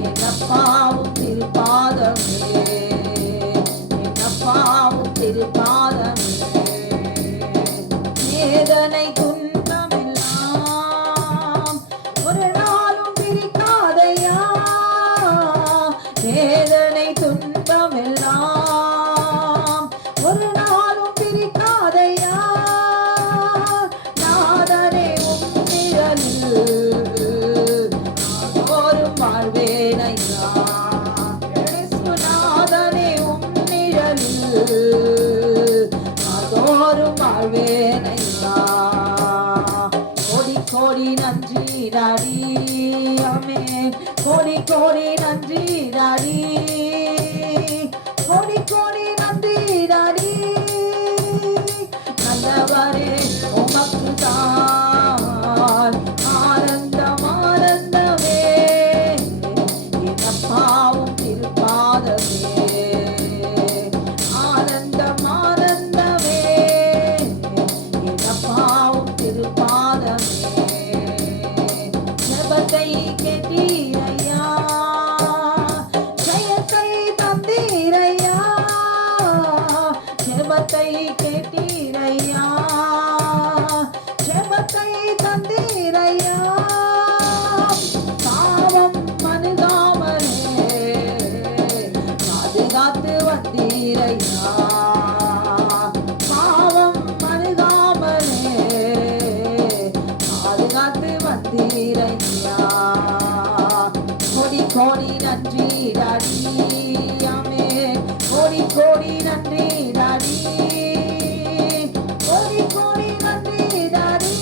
என் அப்பாவும் திருப்பாதமே. என் அப்பாவும் திருப்பாதமே. வேதனை துன்பமெல்லாம் ஒரு நாளும் பிரிக்காதையா, வேதனை துன்பமெல்லாம் ஒரு நாளும் பிரிக்காதையா. நாதனே உம் நிழலில் நாடோறும் வாழ்வேனையா, நாதனே உம் நிழலில் நாடோறும் வாழ்வேனையா. கோடி கோடி நன்றி டாடி, ஆமென். கோடி கோடி நன்றி டாடி, கோடி கோடி நன்றி டாடி. நல்லவரே உமக்கு தான் ஆனந்தம் ஆனந்தமே, என் அப்பாவும் திருப்பாதமே. ஆனந்தம் ஆனந்தமே, என் அப்பாவும் திருப்பாதமே. ஜெபத்தை கேட்டீரையா, ஜெயத்தை தந்தீரையா, ஜெபத்தை கேட்டீரையா, ஜெபத்தை தந்தீரையா. பாவம் மனுகாமலே பாதுகாத்து வந்தீரையா, பாவம் மனுகாமலே பாதுகாத்து வந்தீரையா. கோடி கோடி நன்றி டாடி, ஆமென். கோடி கோடி நன்றி டாடி, கோடி கோடி நன்றி டாடி.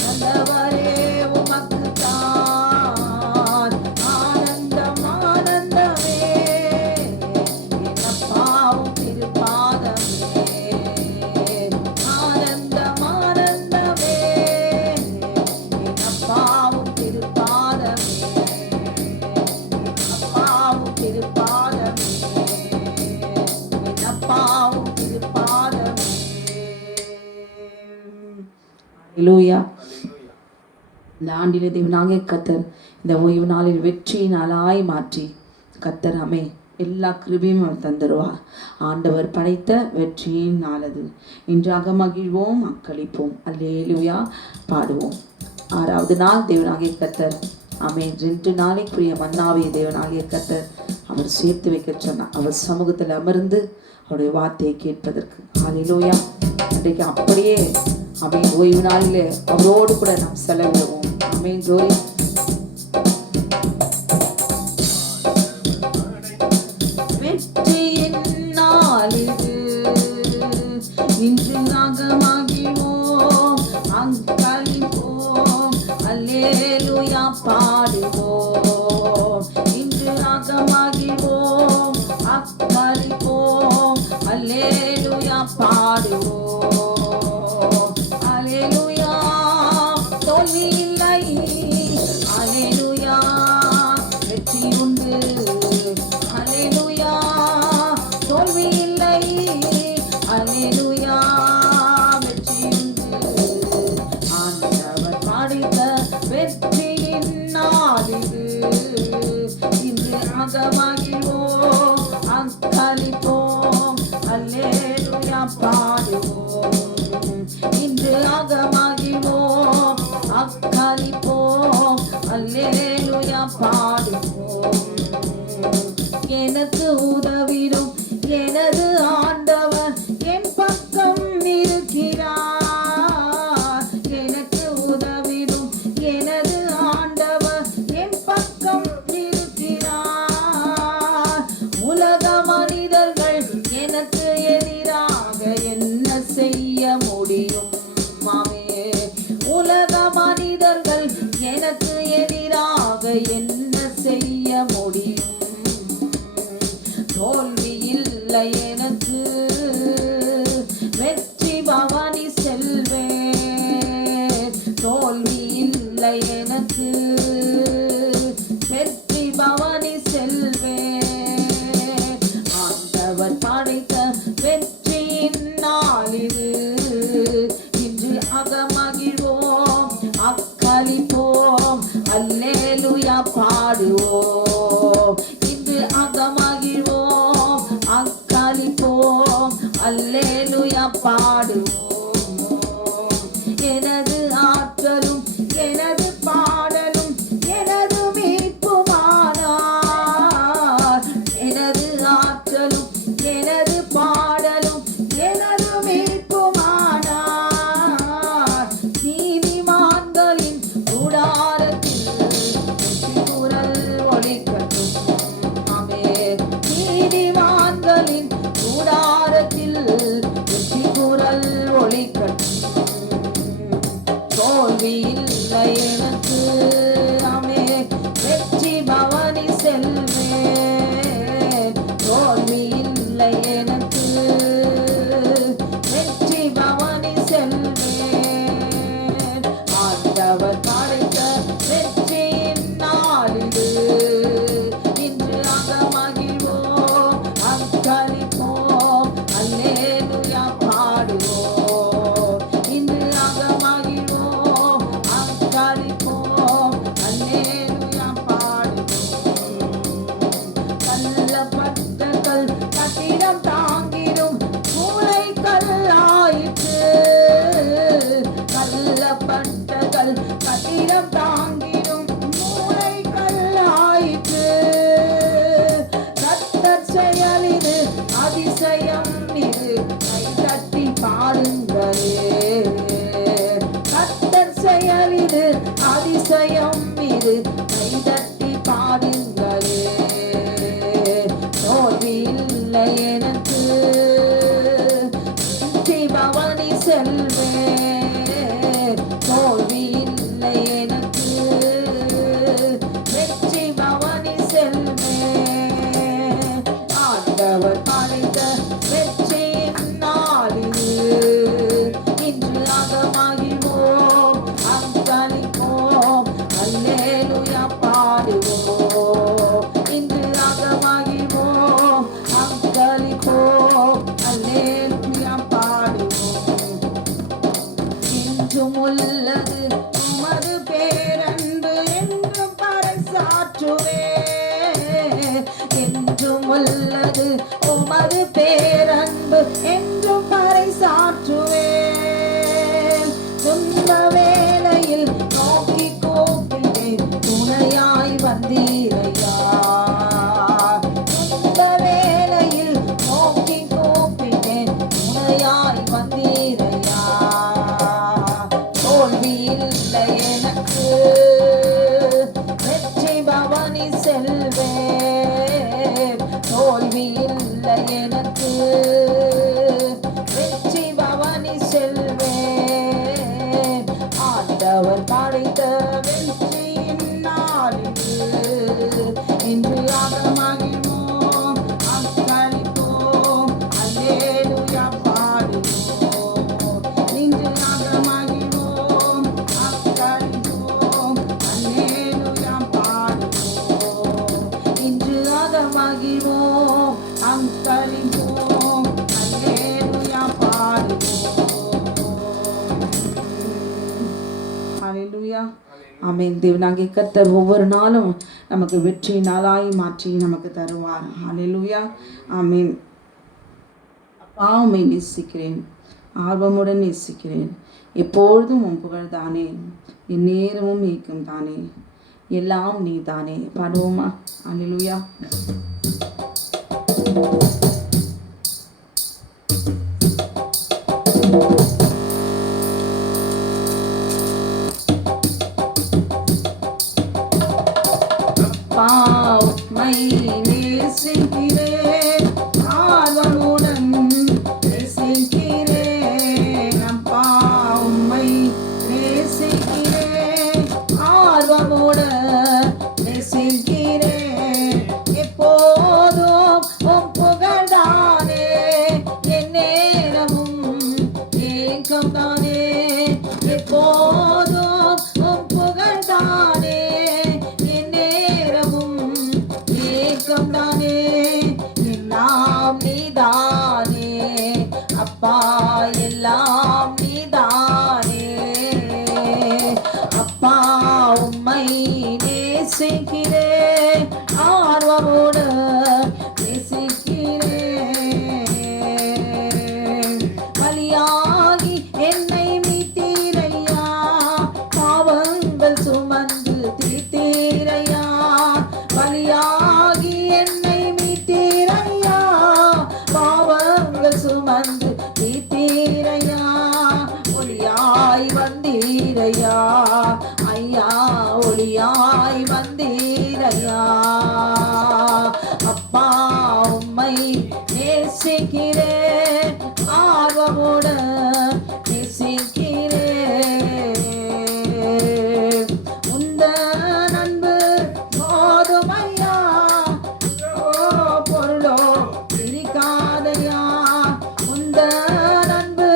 நல்லவரே உமக்கு தான் ஆனந்தம் ஆனந்தமே, என் அப்பாவும் திருப்பாதமே. ஆனந்தம் ஆனந்தமே, என் அப்பாவும் திருப்பாதமே. என் அப்பாவும் திருப்பாதமே, என் அப்பாவும் திருப்பாதமே. ஹல்லேலூயா. இந்த ஆண்டிலே தேவனாகிய கர்த்தர் இந்த ஓய்வு நாளில் வெற்றி நாளாய் மாற்றி கர்த்தர் எல்லா கிருபையும் அவர் தந்துருவார். ஆண்டவர் படைத்த வெற்றியின் நாளது. இன்றாக மகிழ்வோம், அக்களிப்போம், அல்லேலூயா பாடுவோம். 6வது நாள் தேவனாகிய கர்த்தர் 2 நாளைக்குரிய மன்னாவை தேவனாகிய கர்த்தர் அவர் சேர்த்து வைக்க சொன்னார். அவர் சமூகத்தில் அமர்ந்து அவருடைய வார்த்தையை கேட்பதற்கு. ஹல்லேலூயா. இன்றைக்கு அப்படியே ஓய்வு நாளிலே அவரோடு கூட நாம் செலவிடுவோம். ஜோரி. வெற்றியின் நாளிது இன்று நாகமாகிவோம், அங்களிப்போம், அல்லேலூயா பாடுவோம். இன்று பாடுவோம். அல்லேலூயா, தோல்வி இல்லை. அல்லேலூயா, வெற்றி உண்டு. அல்லேலூயா, தோல்வி இல்லை. அல்லேலூயா, வெற்றி உண்டு. ஆண்டவர் படைத்த வெற்றியின் நாள் இது. இன்று அகமகிழ்வோம், அக்களிப்போம், அல்லேலூயா பாடுவோம். இன்று அகமகிழ்வோம், அக்களிப்போம், அல்லேலூயா பாடுவோம். எனக்கு உதவிடும் எனது ஆண்டவர் என் பக்கம் இருக்கிறார். எனக்கு உதவிடும் எனது ஆண்டவர் என் பக்கம் இருக்கிறார். உலக மனிதர்கள் எனக்கு எதிராக என்ன செய்ய முடியும்? மாமே, உலக மனிதர்கள் எனக்கு எதிராக என்ன செய்ய முடியும்? தோல்வி இல்லை எனக்கு, வெற்றி பவனி செல்வேன். தோல்வி இல்லை எனக்கு, வெற்றி பவனி செல்வேன். ஆண்டவர் படைத்த வெற்றியின் நாள் இது. இன்று அகமகிழ்வோம், அக்களிப்போம், அல்லேலூயா பாடுவோம். இன்று அகமகிழ்வோம், அக்களிப்போம், அல்லேலூயா பாடுவோம். எனது ஆற்றலும் எனது பாடலும் எனது மீட்புமானார். எனது ஆற்றலும் எனது பாடலும் எனது மீட்புமானார். நீதிமான்களின் கூடாரத்தில் குரல் ஒலிக்கட்டும். ஆமென். நீதிமான்களின் கூடாரத்தில் வெற்றி குரல் ஒலிக்கட்டும். தோல்வி இல்லை எனக்கு, ஆமென், வெற்றி பவனி செல்வேன். தோல்வி இல்லை எனக்கு, வெற்றி பவனி செல்வேன். ஆண்டவர் படைத்த வெற்றியின் நாள் இது. இன்று அகமகிழ்வோம், அக்களிப்போம், அல்லேலூயா பாடுவோம். இன்று அகமகிழ்வோம், அக்களிப்போம், அல்லேலூயா பாடுவோம். தள்ளப்பட்ட கல் கட்டிடம் தாங்கிடும் மூளை கல்லாயிற்று. தள்ளப்பட்ட கல் கட்டிடம் தாங்கிடும் மூளை கல்லாயிற்று. கர்த்தர் செயல் இது, அதிசயம் இது, கை தட்டி பாடுங்களே. கர்த்தர் செயல் இது, அதிசயம் இது, கை தட்டி பாடுங்களே. தோல்வி இல்லை எனக்கு, வெற்றி பவனி செல்வேன். தோல்வி இல்லை எனக்கு, வெற்றி பவனி செல்வேன். ஆண்டவர் படைத்த வெற்றியின் நாள் இது. இன்று அகமகிழ்வோம், அக்களிப்போம், அல்லேலூயா பாடுவோம். இன்று அகமகிழ்வோம், அக்களிப்போம், அல்லேலூயா பாடுவோம். இன்றும் உள்ளது உமது பேரன்பு என்றும் பறைசாற்றுவேன். என்றும் உள்ளது உமது பேரன்பு என்றும் பறைசாற்றுவேன். துன்ப வேளையில் நோக்கி கூப்பிட்டேன், துணையாய் வந்தீரையா. துன்ப வேளையில் நோக்கி கூப்பிட்டேன், துணையாய் வந்தீரையா. தோல்வி இல்லை எனக்கு, வெற்றி பவனி செல்வேன். தோல்வி இல்லை எனக்கு, ஆமென். தேவனாகிய கர்த்தர் ஒவ்வொரு நாளும் நமக்கு வெற்றி நாளாய் மாற்றி நமக்கு தருவார். ஹல்லேலூயா. ஆமென். அப்பா உம்மை நேசிக்கிறேன், ஆர்வமுடன் நேசிக்கிறேன். எப்பொழுதும் உன் புகழ் தானே, என் நேரமும் ஏக்கம் தானே, எல்லாம் நீ தானே. பாடுவோமா? ஹல்லேலூயா. அப்பா உம்மை நேசிக்கிறேன், ஆர்வமுடன் நேசிக்கிறேன். அப்பா உம்மை நேசிக்கிறேன், ஆர்வமுடன் நேசிக்கிறேன். எப்போதும் உம் புகழ்தானே, என் நேரமும் ஏக்கம் தானே. எப்போதும் உம் புகழ்தானே, என் நேரமும் ஏக்கம் தானே. எல்லாம் நீதானே அப்பா, எல்லாம் நீதானே. அப்பா உம்மை நேசிக்கிறேன், ஆர்வமோடு நேசிக்கிறேன். பலியாகி என்னை மீட்டீரையா, பாவங்கள் சுமந்து தீர்த்தீரையா. பலியாகி என்னை மீட்டீரையா, பாவங்கள் சுமந்து தீர்த்தீரையா. ஒளியாய் வந்தீரையா ஐயா, ஒளியாய் வந்தீரையா. அப்பா உம்மை நேசிக்கிறேன், ஆர்வமோடு நேசிக்கிறேன். உந்தன் அன்பு போதும் ஐயா, பொருளோ பிரிக்காதையா. உந்தன் அன்பு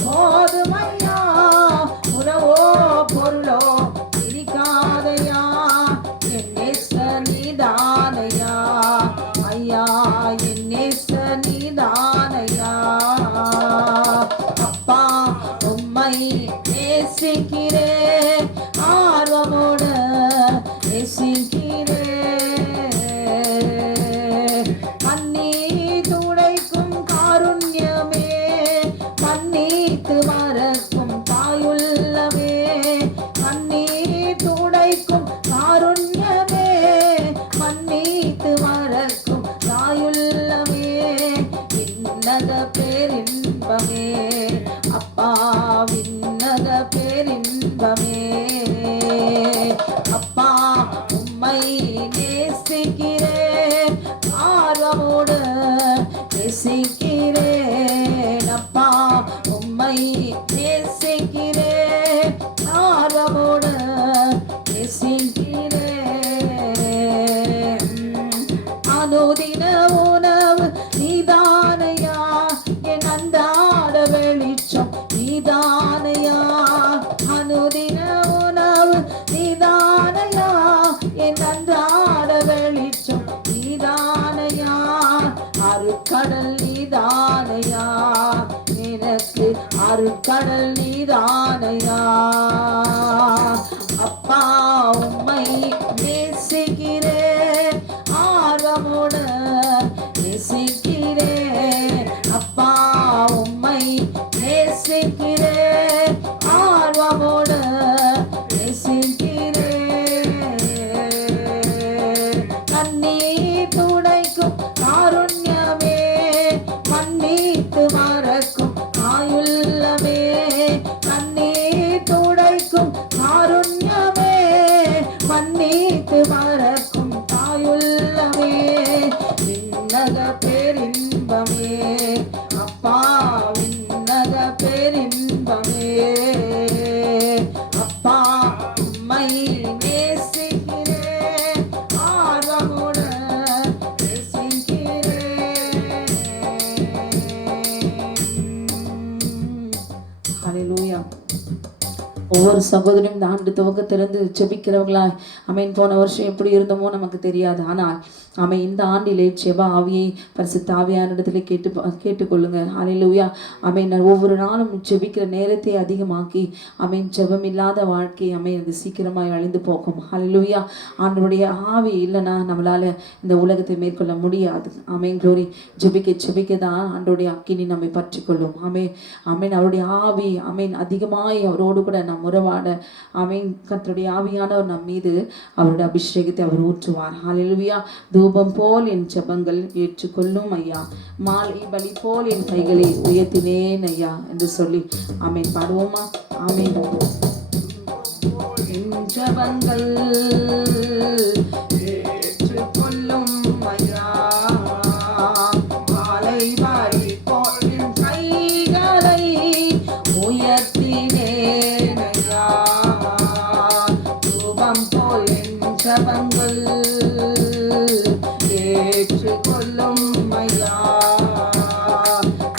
போதும் ஐயா, உறவோ பொருளோ பிரிக்காதையா. என் நேச நீதானையா ஐயா, என் நேச நீதானையா. அப்பா உம்மை நேசிக்கிறேன், ஆர்வமோடு நேசிக்கிறேன். கண்ணீர் துடைக்கும் காருண்யமே, மன்னித்து மறக்கும் தாயுள்ளமே. கண்ணீர் துடைக்கும் காருண்யமே, மன்னித்து மறக்கும் தாயுள்ளமே. விண்ணக பேரின்பமே அப்பா, விண்ணக பேரின்பமே. அப்பா உம்மை நேசிக்கிறேன், ஆர்வமோடு நேசிக்கிறேன். அப்பா உம்மை நேசிக்கிறேன், ஆர்வமோடு நேசிக்கிறேன். அனுதின உணவு நீதானையா, என் அன்றாட வெளிச்சம் நீதானையா. அனுதின உணவு நீதானையா, என் அன்றாட வெளிச்சம் நீதானையா. அருட்கடல் நீதானையா, எனக்கு அருட்கடல் நீதானையா. அப்பா உம்மை நேசிக்கிறேன், ஆர்வமோடு நேசிக்கிறேன். அப்பா உம்மை நேசிக்கிறேன், ஆர்வமோடு நேசிக்கிறேன். கண்ணீர் துடைக்கும் காருண்யமே, மன்னித்து மறக்கும் தாயுள்ளமே. கண்ணீர் துடைக்கும் காருண்யமே, மன்னித்து மறக்கும் தாயுள்ளமே. விண்ணக பேரின்பமே அப்பா, விண்ணக பேரின்பமே. அப்பா உம்மை நேசிக்கிறேன், ஆர்வமோடு நேசிக்கிறேன். ஹல்லேலூயா. ஒவ்வொரு சகோதரியும் இந்த ஆண்டு துவக்கத்திலிருந்து ஜெபிக்கிறவர்களாய் அமேன். போன வருஷம் எப்படி இருந்தோமோ நமக்கு தெரியாது, ஆனால் ஆமென். இந்த ஆண்டிலே ஜெப ஆவியை பரிசுத்த ஆவியானவரிடத்திலே கேட்டுக்கொள்ளுங்க. ஹல்லேலூயா. ஆமென். ஒவ்வொரு நாளும் ஜெபிக்கிற நேரத்தை அதிகமாக்கி ஆமென். ஜெபம் இல்லாத வாழ்க்கை ஆமென் அது சீக்கிரமாய் அழிந்து போகும். ஹல்லேலூயா. ஆண்டவருடைய ஆவி இல்லைன்னா நம்மளால இந்த உலகத்தை மேற்கொள்ள முடியாது. ஆமென். க்ளோரி. ஜெபிக்க தான் ஆண்டவருடைய அக்கினி நம்மை பற்றி கொள்ளும். ஆமென். ஆமென். அவருடைய ஆவி ஆமென் அதிகமாய் அவரோடு கூட நாம் உறவாட ஆமென். கர்த்தருடைய ஆவியானவர் நம் மீது அவருடைய அபிஷேகத்தை அவர் ஊற்றுவார். ஹல்லேலூயா. தூபம் போல் என் ஜெபங்கள் ஏற்றுக்கொள்ளும் ஐயா, மாலை பலி போல் என் கைகளை உயர்த்தினேன் ஐயா என்று சொல்லி ஆமென் பாடுவோமா? ஆமென். என் ஜெபங்கள் ஏற்றுக்கொள்ளும் ஐயா, மாலை பலி போல் என் கைகளை உயர்த்தினேன் ஐயா, தூபம் போல் என் ஜெபங்கள் ஏற்றுக்கொள்ளும் ஐயா,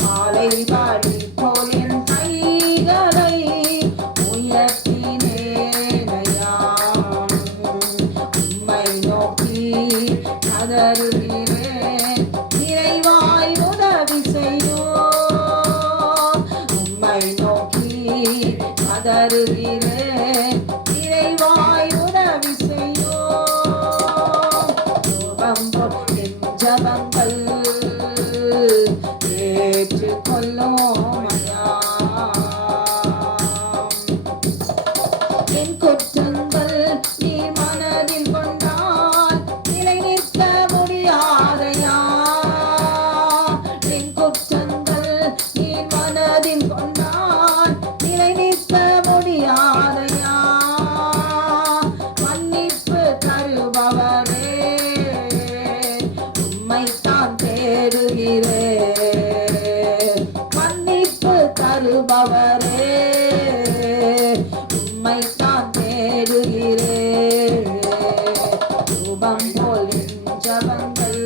மாலை பலி போல் என் கைகளை உயர்த்தினேன் ஐயா, உம்மை நோக்கி கதறுகிறேன் நிறைவாய் உதவி செய்யும், உம்மை நோக்கி கதறுகிறேன் நிறைவாய் உதவி செய்யும், ஜபங்கள் ஏற்றுக்கொள்ளும் ஐயா, என் குற்றங்கள் நீ மனதில் கொண்டால் நிலை நிற்க முடியாதையா, என் குற்றங்கள் நீ மனதில் கொண்டால் நிலை நிற்க முடியாதையா, மன்னிப்பு தருபவரே உம்மைத்தான் தேடுகிறேன், மன்னிப்பு தருபவரே உம்மைத்தான் தேடுகிறேன், ரூபம் போல் என் ஜபங்கள்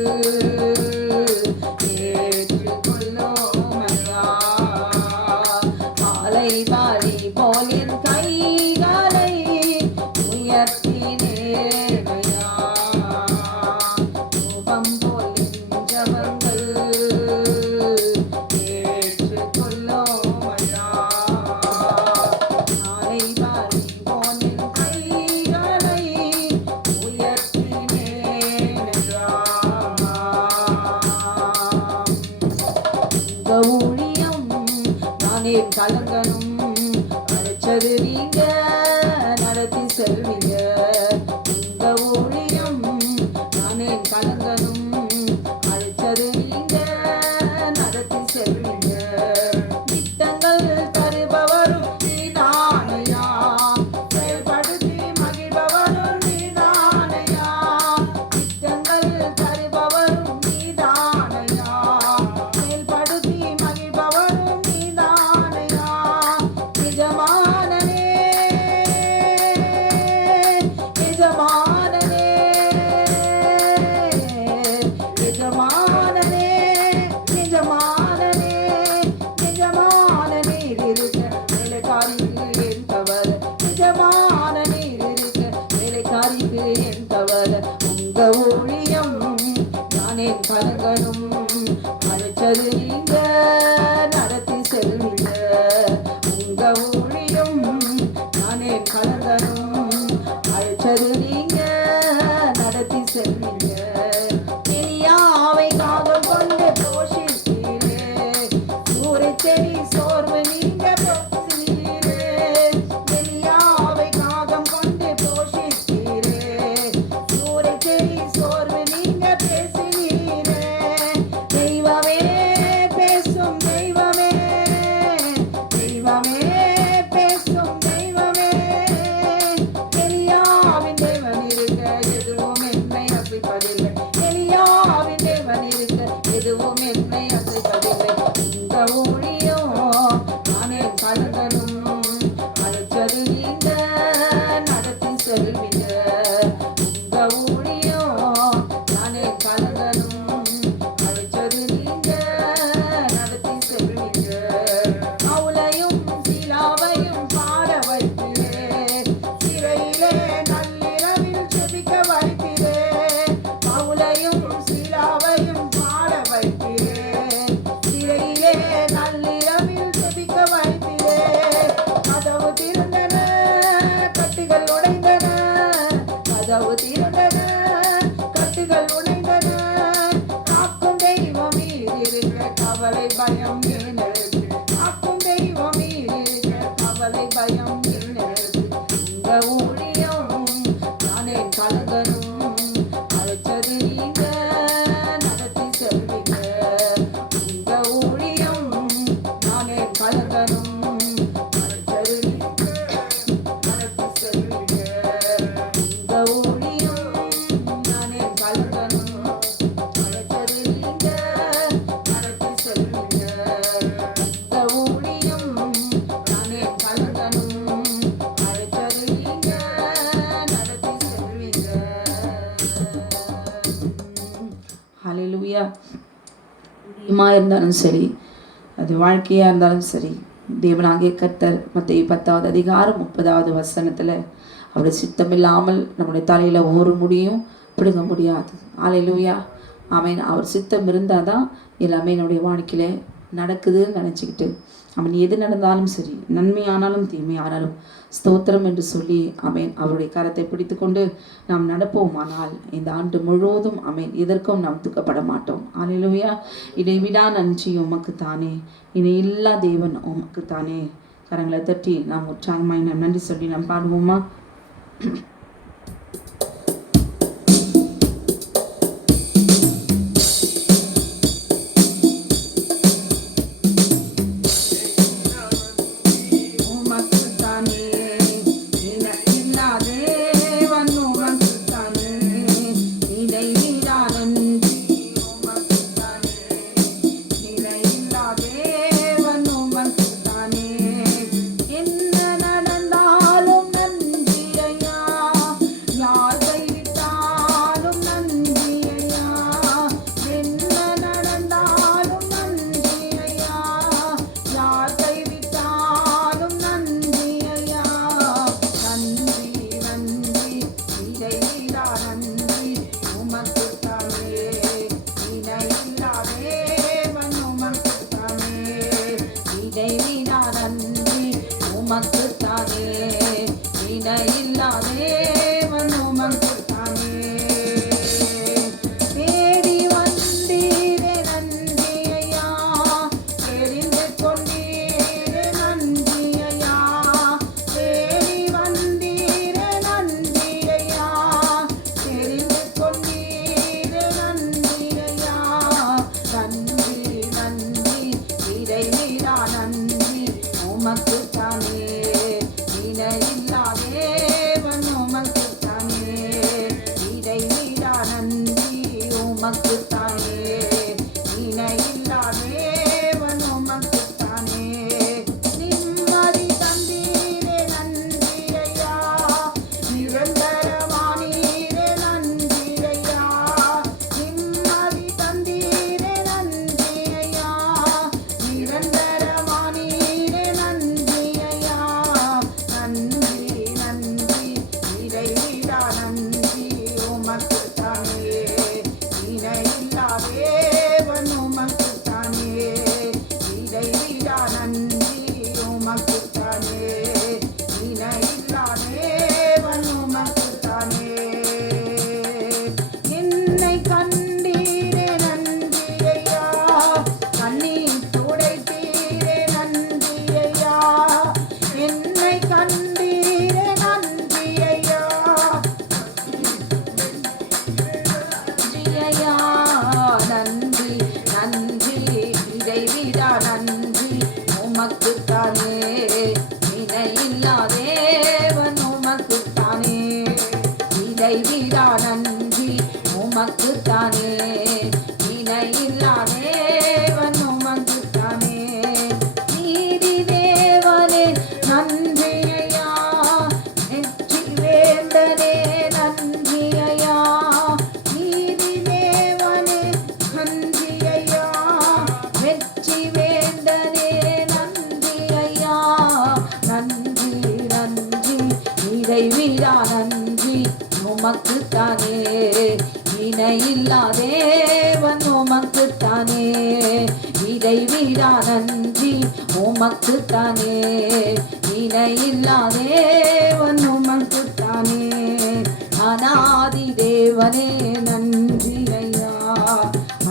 ஏற்றுக்கொள்ளும் ஐயா, மாலை பலி போல் என் கைகளை உயர்த்தினேன் ஐயா, ரூபம் போல் என் ஜபங்கள் ஏற்றுக்கொள்ளும் ஐயா, மாலை பலி போல் என் கைகளை உயர்த்தினேன் ஐயா, உங்க ஊழியம் நானே கலங்கனும் அழைச்சது நீங்க நடத்தி செல்வீங்க, உங்க ஊழியம் நானே கலங்கனும் அழைச்சது நீங்க நடத்தி செல்வீங்க, திட்டங்கள் தருபவரும் நீதானையா, செயல்படுத்தி மகிழ்பவரும் நீதானையா, திட்டங்கள் தருபவரும் நீதானையா, செயல்படுத்தி மகிழ்பவரும் நீதானையா, எஜமானனே எஜமானனே எஜமானனே எஜமானனே எஜமானனே இருக்க வேலைக்காரிக்கு என் தவறு, எஜமானனே இருக்க வேலைக்காரிக்கு என் தவறு, உங்க ஊழியம் நானே கலங்கனும் அழைச்சது நீங்க நடத்தி செல்வீங்க, உங்க ஊழியம் நானே கலங்கனும் அழைச்சது நீங்க நடத்தி செல்வீங்க, எலியாவை காகம் கொண்டு போஷித்தீரே, சூறைச்செடி சோர்வு நீங்க போக்கினீரே, எலியாவை காகம் கொண்டு போஷித்தீரே, சூறைச்செடி சோர்வு நீங்க பேசினீரே, தெய்வமே பேசும் தெய்வமே, தெய்வமே பேசும் தெய்வமே, எலியாவின் தேவன் இருக்க எதுவும் என்னை அசைப்பதில்லை, எலியாவின் தேவன் இருக்க எதுவும் என்னை அசைப்பதில்லை, உங்க ஊழியம் நானே கலங்கனும் அழைச்சது நீங்க நடத்தி செல்வீங்க, உங்க ஊழியம் நானே கலங்கனும் அழைச்சது நீங்க நடத்தி செல்வீங்க, அவளையும் சீலாவையும் பாட வைக்கிறே, சிறையிலே நள்ளிரவில் ஜெபிக்க வைக்கிறே, அவளையும் பயம் எனக்கு காக்கும் தெய்வம் இருக்க கவலை பயம் எனக்கு உங்க ஊழியம் நானே கலகனும் அழைச்சது நீங்க நடத்தி செல்வீங்க உங்க ஊழியம் நானே கலகனும் அழைச்சது நீங்க நடத்தி செல்வீங்க உங்க ஊழியம் நானே கலகனும் அழைச்சது நீங்க நடத்தி செல்வீங்க உங்க ஊழியம் நானே கலகனும் அழைச்சது நீங்க நடத்தி செல்வீங்க. ஹல்லேலூயா. ஊழியமா இருந்தாலும் சரி, அது வாழ்க்கையா இருந்தாலும் சரி, தேவனாகிய கர்த்தர் மத்தேயு 10வது அதிகாரம் 30வது வசனத்துல அவருடைய சித்தமில்லாமல் நம்முடைய தலையில ஒரு முடியும் பிடுங்க முடியாது. ஹல்லேலூயா. ஆமென். அவர் சித்தம் இருந்தாதான் எல்லாமே நம்முடைய வாழ்க்கையில நடக்குதுன்னு நினச்சிக்கிட்டு அவன் எது நடந்தாலும் சரி, நன்மையானாலும் தீமையானாலும் ஸ்தோத்திரம் என்று சொல்லி ஆமென் அவருடைய கரத்தை பிடித்து கொண்டு நாம் நடப்போமானால் இந்த ஆண்டு முழுவதும் ஆமென் எதற்கும் நாம் துக்கப்பட மாட்டோம். ஹல்லேலூயா. இடைவிடா நன்றி உமக்கு தானே, இனி இல்லா தேவன் உமக்கு தானே. கரங்களை தட்டி நாம் உற்சாகமாய் நாம் நன்றி சொல்லி நாம் பாடுவோமா? இறைவீரா நன்றி உமக்குத்தானே, இணையில்லா தேவன் உமக்குத்தானே. அநாதி தேவனே நன்றி ஐயா,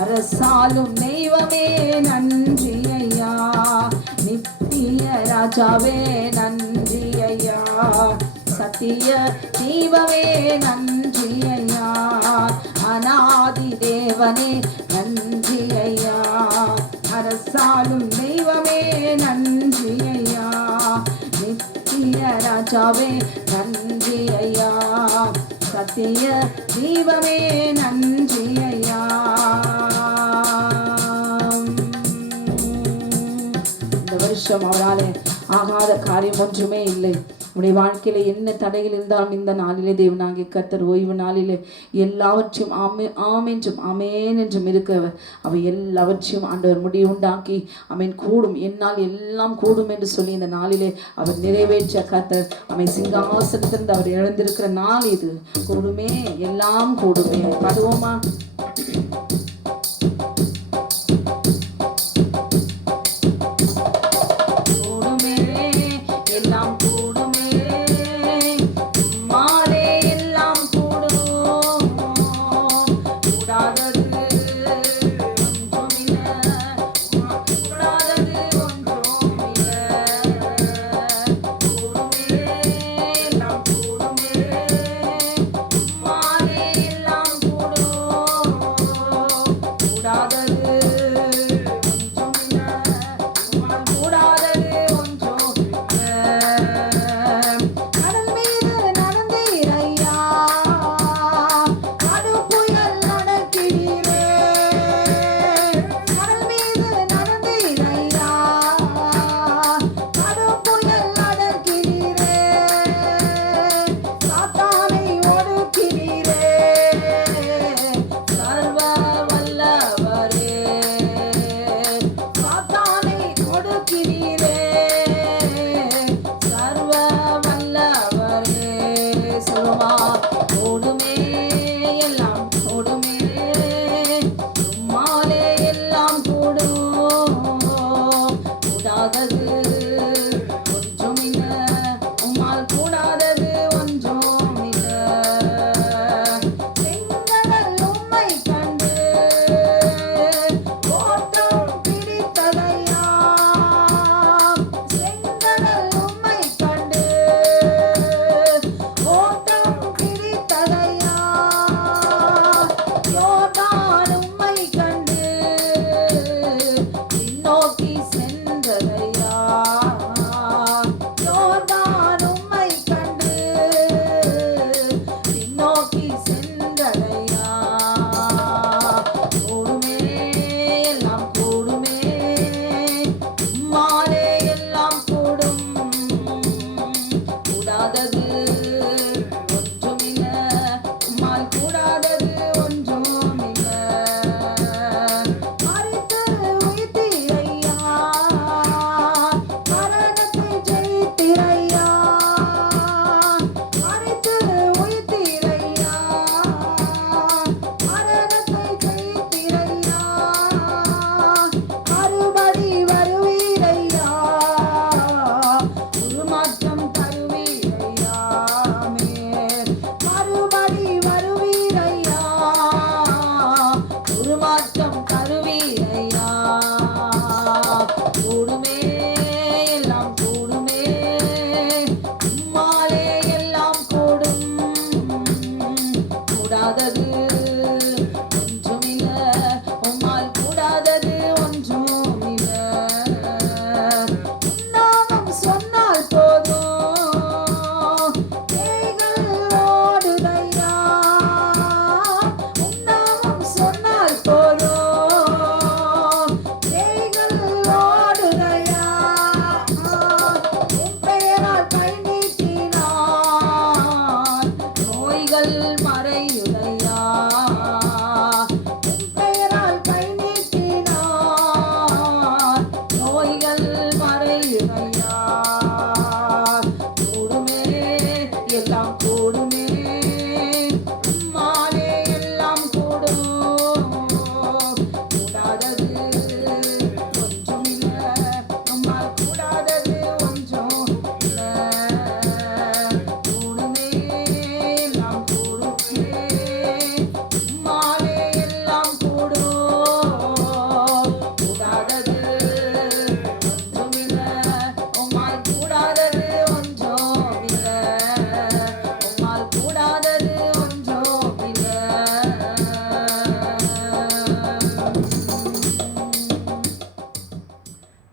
அரசாலும் தெய்வமே நன்றி ராஜாவே நன்றி ஐயா, சத்திய தீபமே நன்றி ஐயா, அநாதி தேவனே நன்றி ஐயா, அரசாளும் தெய்வமே நன்றி ஐயா, நித்திய ராஜாவே நன்றி ஐயா, சத்திய தீபமே நன்றி ஐயா. இந்த வருஷம் அவராலே ஆகாத காரியம் ஒன்றுமே இல்லை. உடைய வாழ்க்கையில என்ன தடைகள் இருந்தாலும் இந்த நாளிலே தேவனாகிய கர்த்தர் ஓய்வு நாளிலே எல்லாவற்றையும் ஆமென்றும் ஆமேன் என்றும் இருக்க அவை எல்லாவற்றையும் ஆண்டவர் முடிவுண்டாக்கி ஆமேன் கூடும், என்னால் எல்லாம் கூடும் என்று சொல்லி இந்த நாளிலே அவர் நிறைவேற்ற கர்த்தர் அவை சிங்காசனத்திலிருந்து அவர் எழுந்திருக்கிற நாள் இது. கூடுமே, எல்லாம் கூடுமே. பாடுவோமா?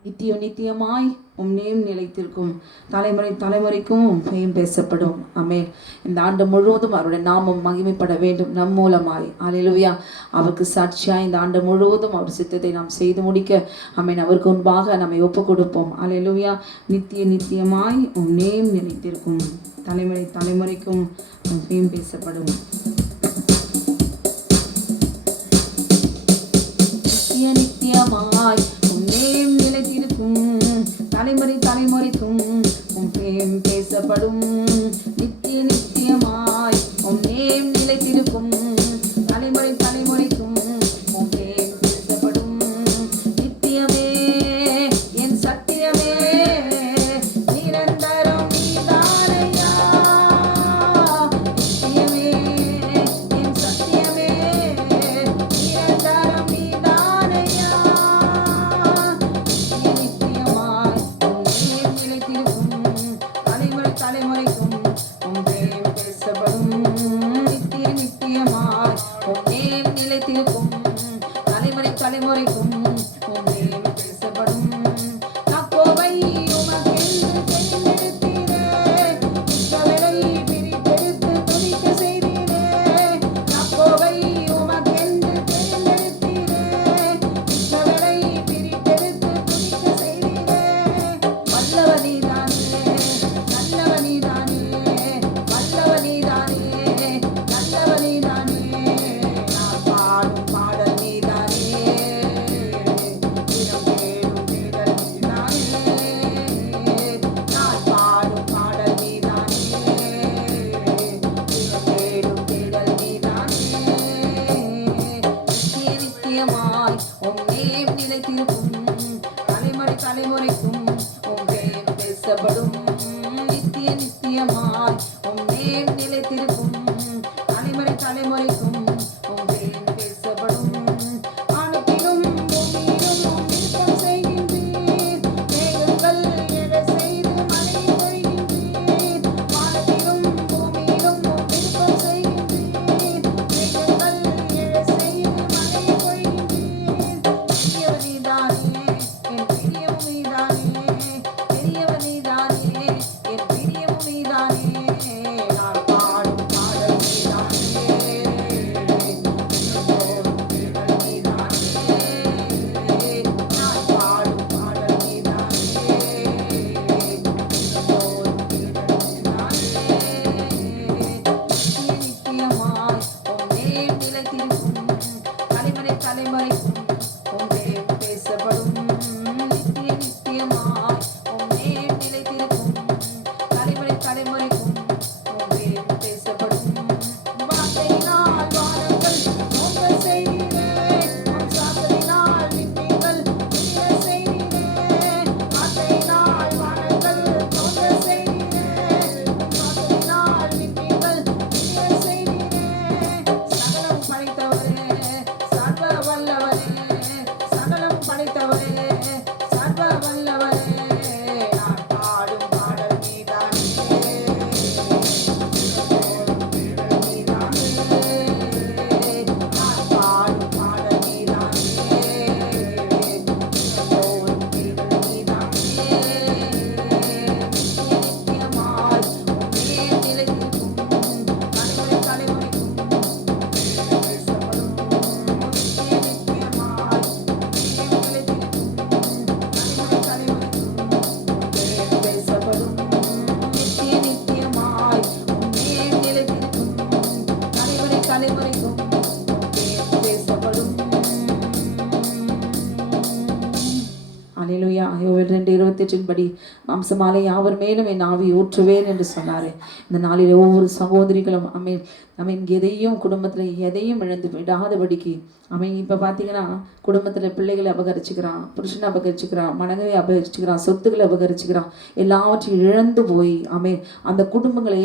நித்தியமாய் நேம் நிலைத்திருக்கும், தலைமுறை தலைமுறைக்கும் பெயும் பேசப்படும். ஆமென். இந்த ஆண்டு முழுவதும் அவருடைய நாமம் மகிமைப்பட வேண்டும் நம் மூலமாய். அல்லேலூயா. அவருக்கு சாட்சியாய் இந்த ஆண்டு முழுவதும் அவர் சித்தத்தை நாம் செய்து முடிக்க ஆமென் அவருக்கு முன்பாக நம்மை ஒப்பு கொடுப்போம். அல்லேலூயா. நித்தியமாய் நேம் நிலைத்திருக்கும், தலைமுறை தலைமுறைக்கும் பெயும் பேசப்படும். நித்தியமாய் நேம் நிலைத்திருக்கும், தலைமுறை தலைமுறைக்கும் பெயும் பேசப்படும். நித்தியமாய் நேம் நிலைத்திருக்கும், தலைமுறை தலைமுறைக்கும் பெயும் பேசப்படும். நித்தியமே என் சத்தியமே நிரந்தரம் நீதானையா. நித்தியமே என் சத்தியமே நிரந்தரம் நீதானையா. நித்தியமாய் நேம் நிலைத்திருக்கும், தலைமுறை தலைமுறைக்கும் பெயும் பேசப்படும். நித்தியமாய் நேம் நிலைத்திருக்கும், தலைமுறை தலைமுறைக்கும் பெயும் பேசப்படும். யாக்கோபை உமக்கென்று தேர்ந்தெடுத்தீரே, இஸ்ரவேலை பிரித்தெடுத்து துதிக்க செய்தீரே. யாக்கோபை உமக்கென்று தேர்ந்தெடுத்தீரே, இஸ்ரவேலை பிரித்தெடுத்து துதிக்க செய்தீரே. வல்லவ நீதானே, நல்லவ நீதானே, வல்லவ நீதானே, நல்லவ நீதானே. நான் பாடும் பாடல் நீதானே, தினம் தேடும் தேடல் நீதானே. நான் பாடும் பாடல் நீதானே, தினம் தேடும் தேடல் நீதானே. நித்தியமாய் நேம் நிலைத்திருக்கும், தலைமுறை தலைமுறைக்கும் பெயும் பேசப்படும். நித்தியமாய் நேம் நிலைத்திருக்கும், தலைமுறை தலைமுறைக்கும் பெயும் பேசப்படும். வானத்திலும் பூமியிலும் நிற்கம் செய்கின்றீர், மேகங்கள் எழச் செய்து மழை பொழிகின்றீர். வானத்திலும் பூமியிலும் நிற்கம் செய்கின்றீர், மேகங்கள் எழச் செய்து மழை பொழிகின்றீர். பெரியவ நீதானே, என் பிரியமும் நீதானே, பெரியவ நீதானே, என் பிரியமும் நீதானே. நான் பாடும் பாடல் நீதானே, தினந்தோறும் தேடல் நீதானே. நான் பாடும் பாடல் நீதானே, தினந்தோறும் தேடல் நீதானே. நித்தியமாய் நேம் நிலைத்திருக்கும், தலைமுறை தலைமுறைக்கும் பெயும் பேசப்படும். நித்தியமாய் நேம் நிலைத்திருக்கும், தலைமுறை தலைமுறைக்கும் பெயும் பேசப்படும். வார்த்தையினால் வானங்கள் தோன்ற செய்தீரே, உம் சாசலினால் விண்மீன்கள் விரிய செய்தீரே. வார்த்தையினால் வானங்கள் தோன்ற செய்தீரே, உம் சாசலினால் விண்மீன்கள் விரிய செய்தீரே. சகலம் படைத்தவரே, சர்வ வல்லவரே, சகலம் படைத்தவரே, சர்வ வல்லவரே. நான் பாடும் பாடல் நீதானே, தினந்தோறும் தேடல் நீதானே. நான் பாடும் பாடல் நீதானே, தினந்தோறும் தேடல் நீதானே. நித்தியமாய் நேம் நிலைத்திருக்கும், தலைமுறை தலைமுறைக்கும் பேசப்படும். நித்தியமாய் நேம் நிலைத்திருக்கும், தலைமுறை தலைமுறைக்கும் பேசப்படும். நித்தியமாய் நேம் நிலைத்திருக்கும், தலைமுறை தலைமுறைக்கும் பேசப்படும். அல்லேலூயா. யோவேல் 2:28 படி மாம்சமாலை யாவர் மேலும் என் ஆவி ஊற்றுவேன் என்று சொன்னாரே. இந்த நாளில் ஒவ்வொரு சகோதரிகளும் அமீன் எதையும் குடும்பத்தில் எதையும் இழந்து விடாதபடிக்கு அவன் இப்போ பார்த்தீங்கன்னா குடும்பத்தில் பிள்ளைகளை அபகரிச்சுக்கிறான், புருஷனை அபகரிச்சுக்கிறான், மனைவியை அபகரிச்சுக்கிறான், சொத்துக்களை அபகரிச்சுக்கிறான், எல்லாவற்றையும் இழந்து போய் அந்த குடும்பங்களை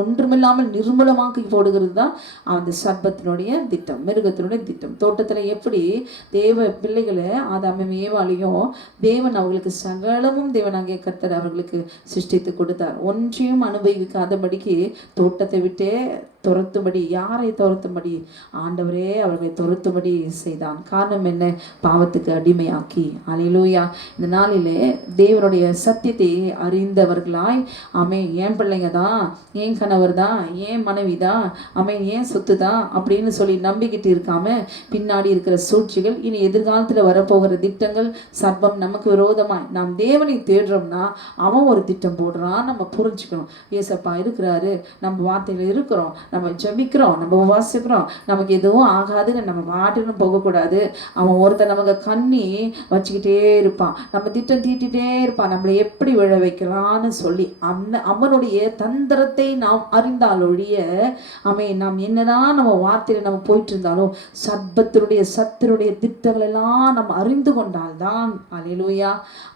ஒன்றுமில்லாமல் நிர்மூலமாக்கி போடுகிறது தான் அந்த சர்ப்பத்தினுடைய திட்டம், மிருகத்தினுடைய திட்டம். தோட்டத்தில் எப்படி தேவ பிள்ளைகளை ஆதாமும் ஏவாளையும் தேவன் அவர்களுக்கு சகலமும் தேவனாகிய கர்த்தர் அவர்களுக்கு சிருஷ்டித்து கொடுத்தார். ஒன்றையும் அனுபவிக்காதபடிக்கு தோட்டத்தை விட்டே துரத்தும்படி, யாரை துரத்தும்படி? ஆண்டவரே அவர்களை துரத்தும்படி செய்தான். காரணம் என்ன? பாவத்துக்கு அடிமையாக்கி. அல்லேலூயா. இந்த நாளிலே தேவனுடைய சத்தியத்தை அறிந்தவர்களாய், ஆமென், என் பிள்ளைங்க தான், என் கணவர் தான், என் மனைவி தான், ஆமென், ஏன் சொத்து தான் அப்படின்னு சொல்லி நம்பிக்கிட்டு இருக்காம, பின்னாடி இருக்கிற சூழ்ச்சிகள், இனி எதிர்காலத்தில் வரப்போகிற திட்டங்கள், சர்ப்பம் நமக்கு விரோதமாய் நாம் தேவனை தேடுறோம்னா அவன் ஒரு திட்டம் போடுறான். நம்ம புரிஞ்சுக்கணும். ஏசப்பா இருக்கிறாரு, நம்ம வார்த்தையில் இருக்கிறோம், நம்ம ஜெபிக்கிறோம், நம்ம உபாசிக்கிறோம், நமக்கு எதுவும் ஆகாதுன்னு நம்ம வாட்டுன்னு போகக்கூடாது. அவன் ஒருத்தன் நமக்கு கண்ணி வச்சுக்கிட்டே இருப்பான், நம்ம திட்டம் தீட்டிகிட்டே இருப்பான், நம்மளை எப்படி விழ வைக்கலான்னு சொல்லி. அவனுடைய தந்திரத்தை நாம் அறிந்தாலொழிய, நாம் என்னதான் நம்ம வார்த்தையில் நம்ம போயிட்டு இருந்தாலும் சத்துருடைய திட்டங்கள் எல்லாம் நம்ம அறிந்து கொண்டால்தான், அல்லேலூயா,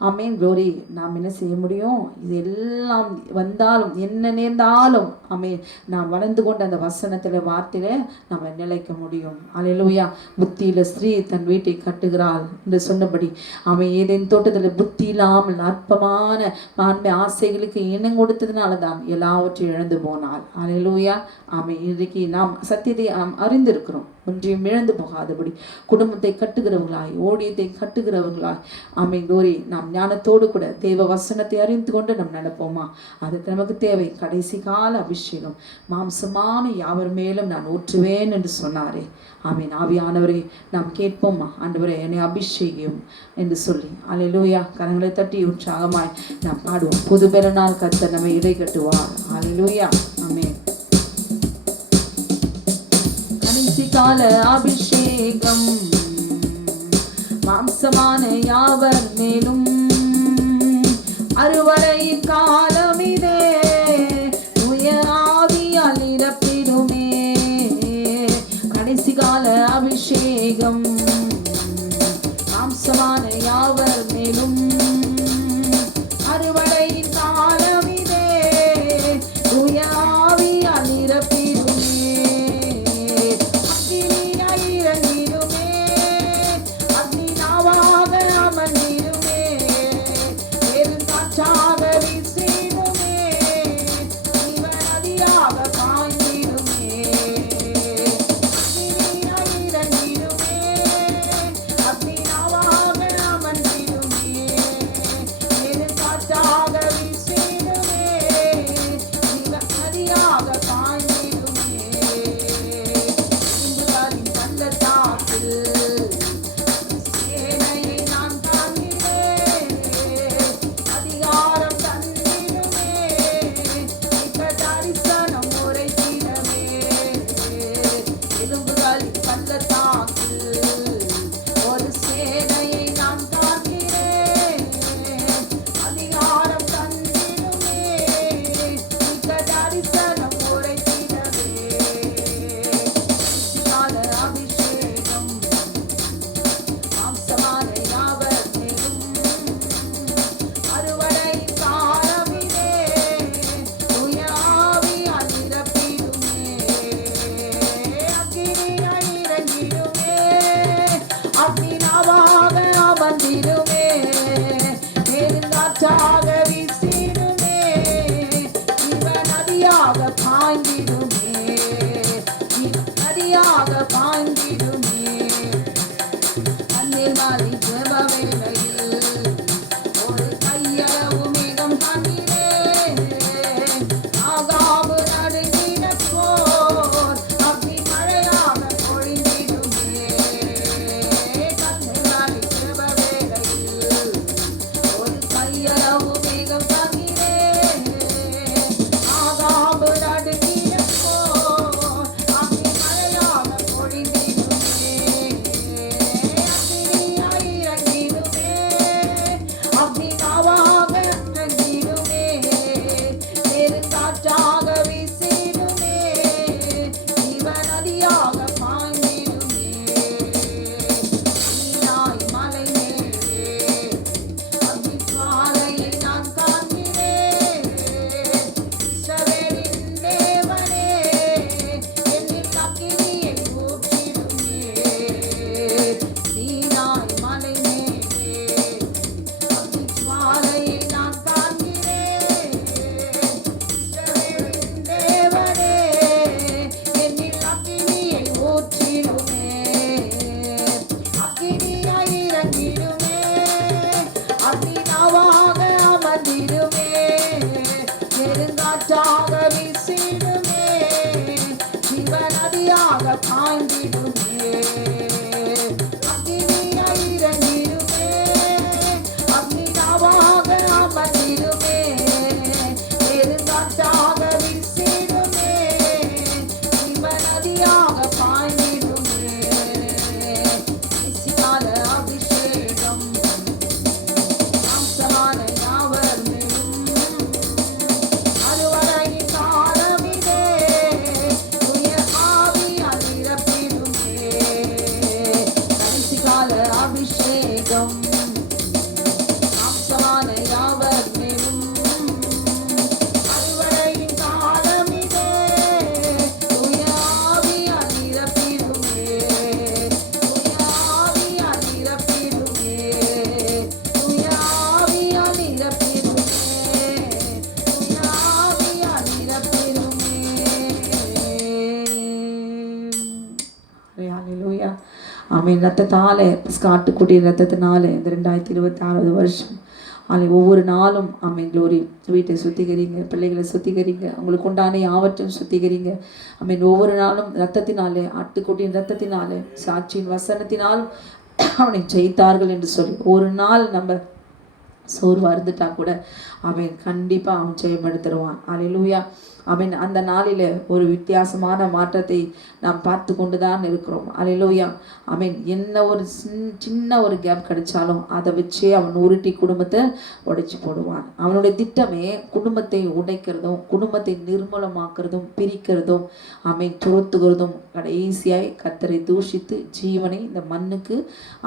ஆமென், க்ளோரி, நாம் என்ன செய்ய முடியும்? இது எல்லாம் வந்தாலும் என்ன நேர்ந்தாலும், ஆமென், நாம் வளர்ந்து கொண்ட அந்த வசனத்தில் வார்த்தையில் நம்ம நிலைக்க முடியும். அல்லேலூயா. புத்தியில ஸ்திரீ தன் வீட்டை கட்டுகிறாள் என்று சொன்னபடி, அவன் ஏதேன் தோட்டத்தில் புத்தி இல்லாமல் அற்பமான ஆண்மை ஆசைகளுக்கு இனம் கொடுத்ததுனால தான் எல்லாவற்றையும் இழந்து போனாள். அல்லேலூயா. இன்றைக்கு நாம் சத்தியத்தை அறிந்திருக்கிறோம், ஒன்றையும் இழந்து போகாதபடி குடும்பத்தை கட்டுகிறவர்களாய், ஓடியத்தை கட்டுகிறவர்களாய், ஆமென், க்ளோரி, நாம் ஞானத்தோடு கூட தேவ வசனத்தை அறிந்து கொண்டு நாம் நடப்போமா? அதுக்கு நமக்கு தேவை கடைசி கால அபிஷேகம். மாம்சமான யாவர் மேலும் நான் ஊற்றுவேன் என்று சொன்னாரே. ஆமென். ஆவியானவரே, நாம் கேட்போமா? ஆண்டவரே, என்னை அபிஷேகம் என்று சொல்லி. அல்லேலூயா. கரங்களை தட்டி உற்சாகமாய் நாம் பாடுவோம். புது பெருநாள் கர்த்தர் நம்மை இடை கட்டுவார். அல்லேலூயா. ஆமென். கடைசி கால அபிஷேகம் மாம்சமான யாவர் மேலும், அறுவரையின் காலம் இதே, தூய ஆவியால் நிரப்பிடுமே. கடைசி கால அபிஷேகம் மாம்சமான யாவர் மேலும், அறுவரையின் காலம் இதே, தூய ஆவியால் நிரப்பிடுமே. அக்கினியாய் இறங்கிடுமே, அக்னி நாவாக அமர்ந்திடுமே, பெருங்காற்றாக வீசிடுமே, ஜீவநதியாக பாய்ந்திடுமே. அக்கினியாய் இறங்கிடுமே, அக்னி நாவாக அமர்ந்திடுமே, ஆமென். ரத்தத்தால் ஸ்காட்டுக்குட்டி ரத்தத்தினால இந்த 2026 வருஷம் ஒவ்வொரு நாளும் ஆமென் க்ளோரி வீட்டை சுத்திகரிங்க, பிள்ளைகளை சுத்திகரிங்க, அவங்களுக்கு உண்டான யாவற்றையும் சுத்திகரிங்க. ஆமென். ஒவ்வொரு நாளும் ரத்தத்தினாலே, ஆட்டுக்குட்டியின் ரத்தத்தினாலே, சாட்சியின் வசனத்தினால் அவனை ஜெயித்தார்கள் என்று சொல்லி ஒரு நாள் நம்ம சோர்வாக இருந்துட்டா கூட அவன் கண்டிப்பாக அவன் ஜெயம் எடுத்துருவான். அல்லேலூயா. அவன் அந்த நாளில் ஒரு வித்தியாசமான மாற்றத்தை நாம் பார்த்து கொண்டு தான் இருக்கிறோம். அல்லேலூயா. அவன் என்ன ஒரு சின்ன ஒரு கேப் கிடைச்சாலும் அதை வச்சே அவன் உருட்டி குடும்பத்தை உடைச்சி போடுவான். அவனுடைய திட்டமே குடும்பத்தை உடைக்கிறதும், குடும்பத்தை நிர்மூலமாக்குறதும், பிரிக்கிறதும், அவன் துரத்துகிறதும், கடைசியாய் கர்த்தரை தூஷித்து ஜீவனை இந்த மண்ணுக்கு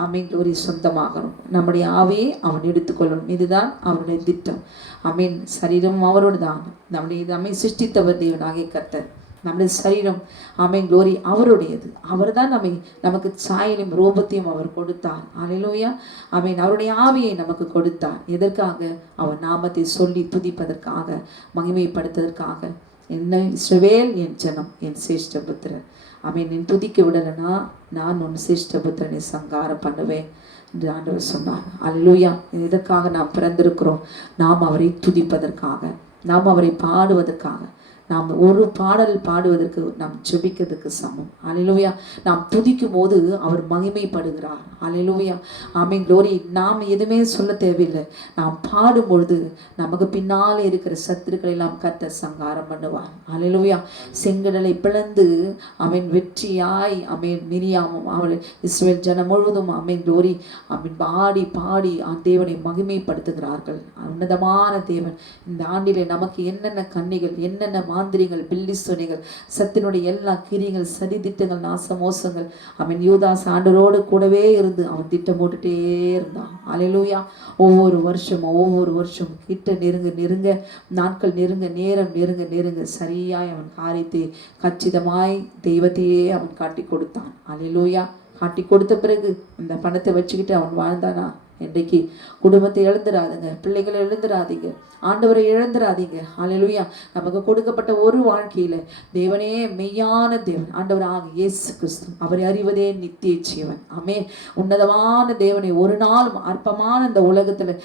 அவன் ஒரு சொந்தமாகணும். நம்முடைய ஆவியை அவன் எடுத்துக்கொள்ளணும். இதுதான் அவனுடைய திட்டம். ஆமென். சரீரம் அவரோடு தான். நம்மை சிருஷ்டித்தவர் தேவனாகிய கர்த்தர். நம்முடைய சரீரம் ஆமென் க்ளோரி அவருடையது. அவர் தான் நமக்கு சாயலையும் ரூபத்தையும் அவர் கொடுத்தார். அல்லேலூயா. ஆமென். அவருடைய ஆவியை நமக்கு கொடுத்தார். எதற்காக? அவர் நாமத்தை சொல்லி துதிப்பதற்காக, மகிமைப்படுத்துவதற்காக. என்ன இஸ்ரவேல் என் ஜனம், என் சிரேஷ்டபுத்திரன். ஆமென். நீ துதிக்க விடலைன்னா நான் உன் சிரேஷ்டபுத்திரனை சங்காரம் பண்ணுவேன் என்று ஆண்டவர் சொன்னார். அல்லேலூயா. இதற்காக நாம் பிறந்திருக்கிறோம். நாம் அவரை துதிப்பதற்காக, நாம் அவரை பாடுவதற்காக. நாம் ஒரு பாடல் பாடுவதற்கு நாம் ஜெபிக்கிறதுக்கு சமம். அல்லேலூயா. நாம் துதிக்கும் போது அவர் மகிமைப்படுகிறார். அல்லேலூயா. ஆமென் க்ளோரி. நாம் எதுவுமே சொல்ல தேவையில்லை. நாம் பாடும்பொழுது நமக்கு பின்னாலே இருக்கிற சத்துருக்களை எல்லாம் கர்த்தர் சங்காரம் பண்ணுவார். அல்லேலூயா. செங்கடலை பிளந்து அவன் வெற்றியாய் அவன் மிரியாமும் அவள் இஸ்ரவேல் ஜனம் முழுவதும் ஆமென் க்ளோரி அவன் பாடி பாடி தேவனை மகிமைப்படுத்துகிறார்கள். உன்னதமான தேவன் இந்த ஆண்டிலே நமக்கு என்னென்ன கன்னிகள், என்னென்ன மாந்திரிகள், பில்லி சொனிகள், சத்தினுடைய எல்லா கிரியங்கள், சதி திட்டங்கள், நாச மோசங்கள், அவன் யூதாஸ் ஆண்டரோடு கூடவே இருந்து அவன் திட்டம் போட்டுட்டே இருந்தான். அல்லேலூயா. ஒவ்வொரு வருஷம் கிட்ட நெருங்க நாட்கள் நெருங்க, நேரம் நெருங்க சரியாய் அவன் காரியத்தை கச்சிதமாய் தெய்வத்தையே அவன் காட்டி கொடுத்தான். அல்லேலூயா. காட்டி கொடுத்த பிறகு இந்த பணத்தை வச்சுக்கிட்டு அவன் வாழ்ந்தானா? இன்றைக்கு குடும்பத்தை இழந்துடாதுங்க, பிள்ளைகளை இழந்துடாதீங்க, ஆண்டவரை இழந்துடாதீங்க. அல்லேலூயா. நமக்கு கொடுக்கப்பட்ட ஒரு வாழ்க்கையில தேவனே மெய்யான தேவன் ஆண்டவராக இயேசு கிறிஸ்து, அவரை அறிவதே நித்திய ஜீவன். ஆமே. உன்னதமான தேவனை ஒரு நாளும் அற்பமான இந்த உலகத்துல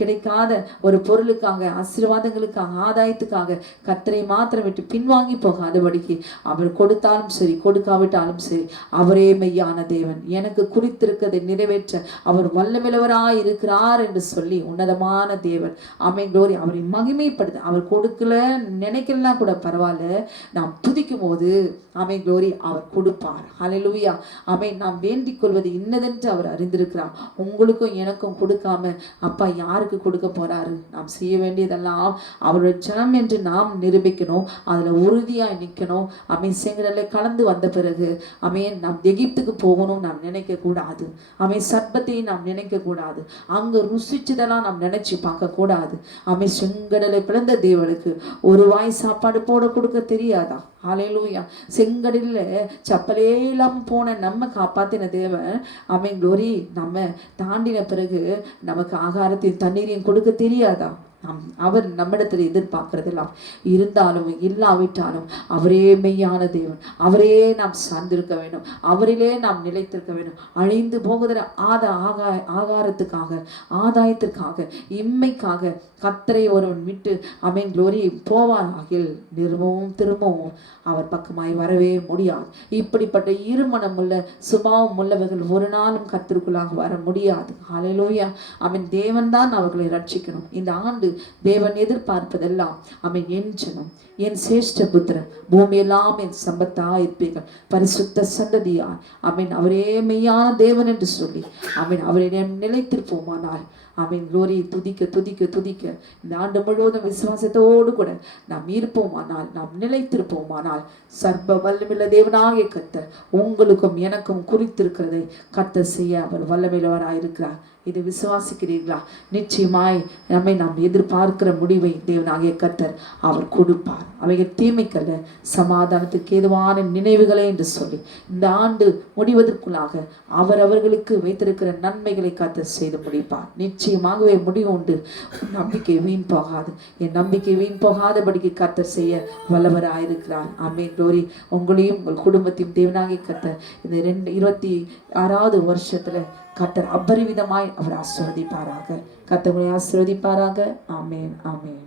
கிடைக்காத ஒரு பொருளுக்காக, ஆசீர்வாதங்களுக்காக, ஆதாயத்துக்காக கர்த்தரை மாத்திரம் விட்டு பின்வாங்கி போகாதபடிக்கு அவர் கொடுத்தாலும் சரி, கொடுக்காவிட்டாலும் சரி, அவரே மெய்யான தேவன். எனக்கு குறித்திருக்கதை நிறைவேற்ற அவர் வல்லமில்லவராய் இருக்கிறார் என்று சொல்லி உன்னதமான தேவன் ஆமென் க்ளோரி அவரை மகிமைப்படுத்த. அவர் கொடுக்கல நினைக்கலாம் கூட பரவாயில்ல, நாம் துதிக்கும் போது ஆமென் க்ளோரி அவர் கொடுப்பார். அல்லேலூயா. ஆமென். நாம் வேண்டிக் கொள்வது இன்னதென்று அவர் அறிந்திருக்கிறார். உங்களுக்கும் எனக்கும் கொடுக்காம அப்பா யாருக்கு கொடுக்க போறாரு? நாம் செய்ய வேண்டியதெல்லாம் அவருடைய ஜனம் என்று நாம் நிரூபிக்கணும். அதுல உறுதியாய் நிற்கணும். ஆமென். செங்கடலை கலந்து வந்த பிறகு ஆமென் நாம் எகிப்துக்கு போகணும் நாம் நினைக்க கூடாது. ஆமென். சர்பத்தை நாம் நினைக்க கூடாது. அங்க ருசிச்சதெல்லாம் நாம் நினைச்சு பார்க்க கூடாது. ஆமென். செங்கடலை பிளந்த தேவனுக்கு ஒரு வாய் சாப்பாடு போட கொடுக்க தெரியாதா? அல்லேலூயா. செங்கடல்ல சப்பலே இல்லாம போன நம்ம காப்பாத்தின தேவன் ஆமென் க்ளோரி நம்ம தாண்டின பிறகு நமக்கு ஆகாரத்தையும் தண்ணீரையும் கொடுக்க தெரியாதா? அவர் நம்மிடத்தில் எதிர்பார்க்கிறதெல்லாம் இருந்தாலும் இல்லாவிட்டாலும் அவரே மெய்யான தேவன். அவரே நாம் சார்ந்திருக்க வேண்டும். அவரிலே நாம் நிலைத்திருக்க வேண்டும். அழிந்து போகுகிற ஆகாரத்துக்காக, ஆதாயத்திற்காக, இம்மைக்காக கர்த்தரை ஒருவன் விட்டு ஆமென் க்ளோரி போவான் ஆகில் திரும்பவும் அவர் பக்கமாய் வரவே முடியாது. இப்படிப்பட்ட இருமனம் உள்ள சுபாவம் உள்ளவர்கள் ஒரு நாளும் கர்த்தருக்குள்ளாக வர முடியாது. அல்லேலூயா. ஆமென். தேவன் தான் அவர்களை ரட்சிக்கணும். இந்த ஆண்டு தேவன் எதிர்பார்ப்பதெல்லாம் ஆமென் என் ஜனம், என் சிரேஷ்ட புத்திரன், பூமியெல்லாம் என் சம்பத்தா இருப்பீர்கள், பரிசுத்த சந்ததியார். ஆமென். அவரே மெய்யான தேவன் என்று சொல்லி ஆமென் அவரை நிலைத்திருப்போமானால் ஆமென் க்ளோரி துதிக்க இந்த ஆண்டு முழுவதும் விசுவாசத்தோடு கூட நாம் இருப்போமானால், நாம் நிலைத்திருப்போமானால் சர்வ வல்லமையுள்ள தேவனாகிய கர்த்தர் உங்களுக்கும் எனக்கும் குறித்திருக்கிறதை கர்த்தர் செய்ய அவர் வல்லமையுள்ளவராயிருக்கிறார். இதை விசுவாசிக்கிறீர்களா? நிச்சயமாய் நாம் எதிர்பார்க்கிற முடிவை தேவனாகிய கர்த்தர் அவர் கொடுப்பார். அவைகள் தீமைக்கல்ல, சமாதானத்துக்கு ஏதுவான நினைவுகளே என்று சொல்லி இந்த ஆண்டு முடிவதற்குள்ளாக அவர்களுக்கு வைத்திருக்கிற நன்மைகளை கர்த்தர் செய்து முடிப்பார். நிச்சயம் நிச்சயமாகவே முடிவு உண்டு. நம்பிக்கை வீண் போகாது. என் நம்பிக்கை வீண் போகாதபடிக்கு கர்த்தர் செய்ய வல்லவராயிருக்கிறார். ஆமென். க்ளோரி. உங்களையும் உங்கள் குடும்பத்தையும் தேவனாகிய கர்த்தர் இந்த 26வது வருஷத்துல கர்த்தர் அபரிவிதமாய் அவர் ஆசீர்வதிப்பாராக. கர்த்தர் உங்களை ஆசீர்வதிப்பாராக. ஆமென். ஆமென்.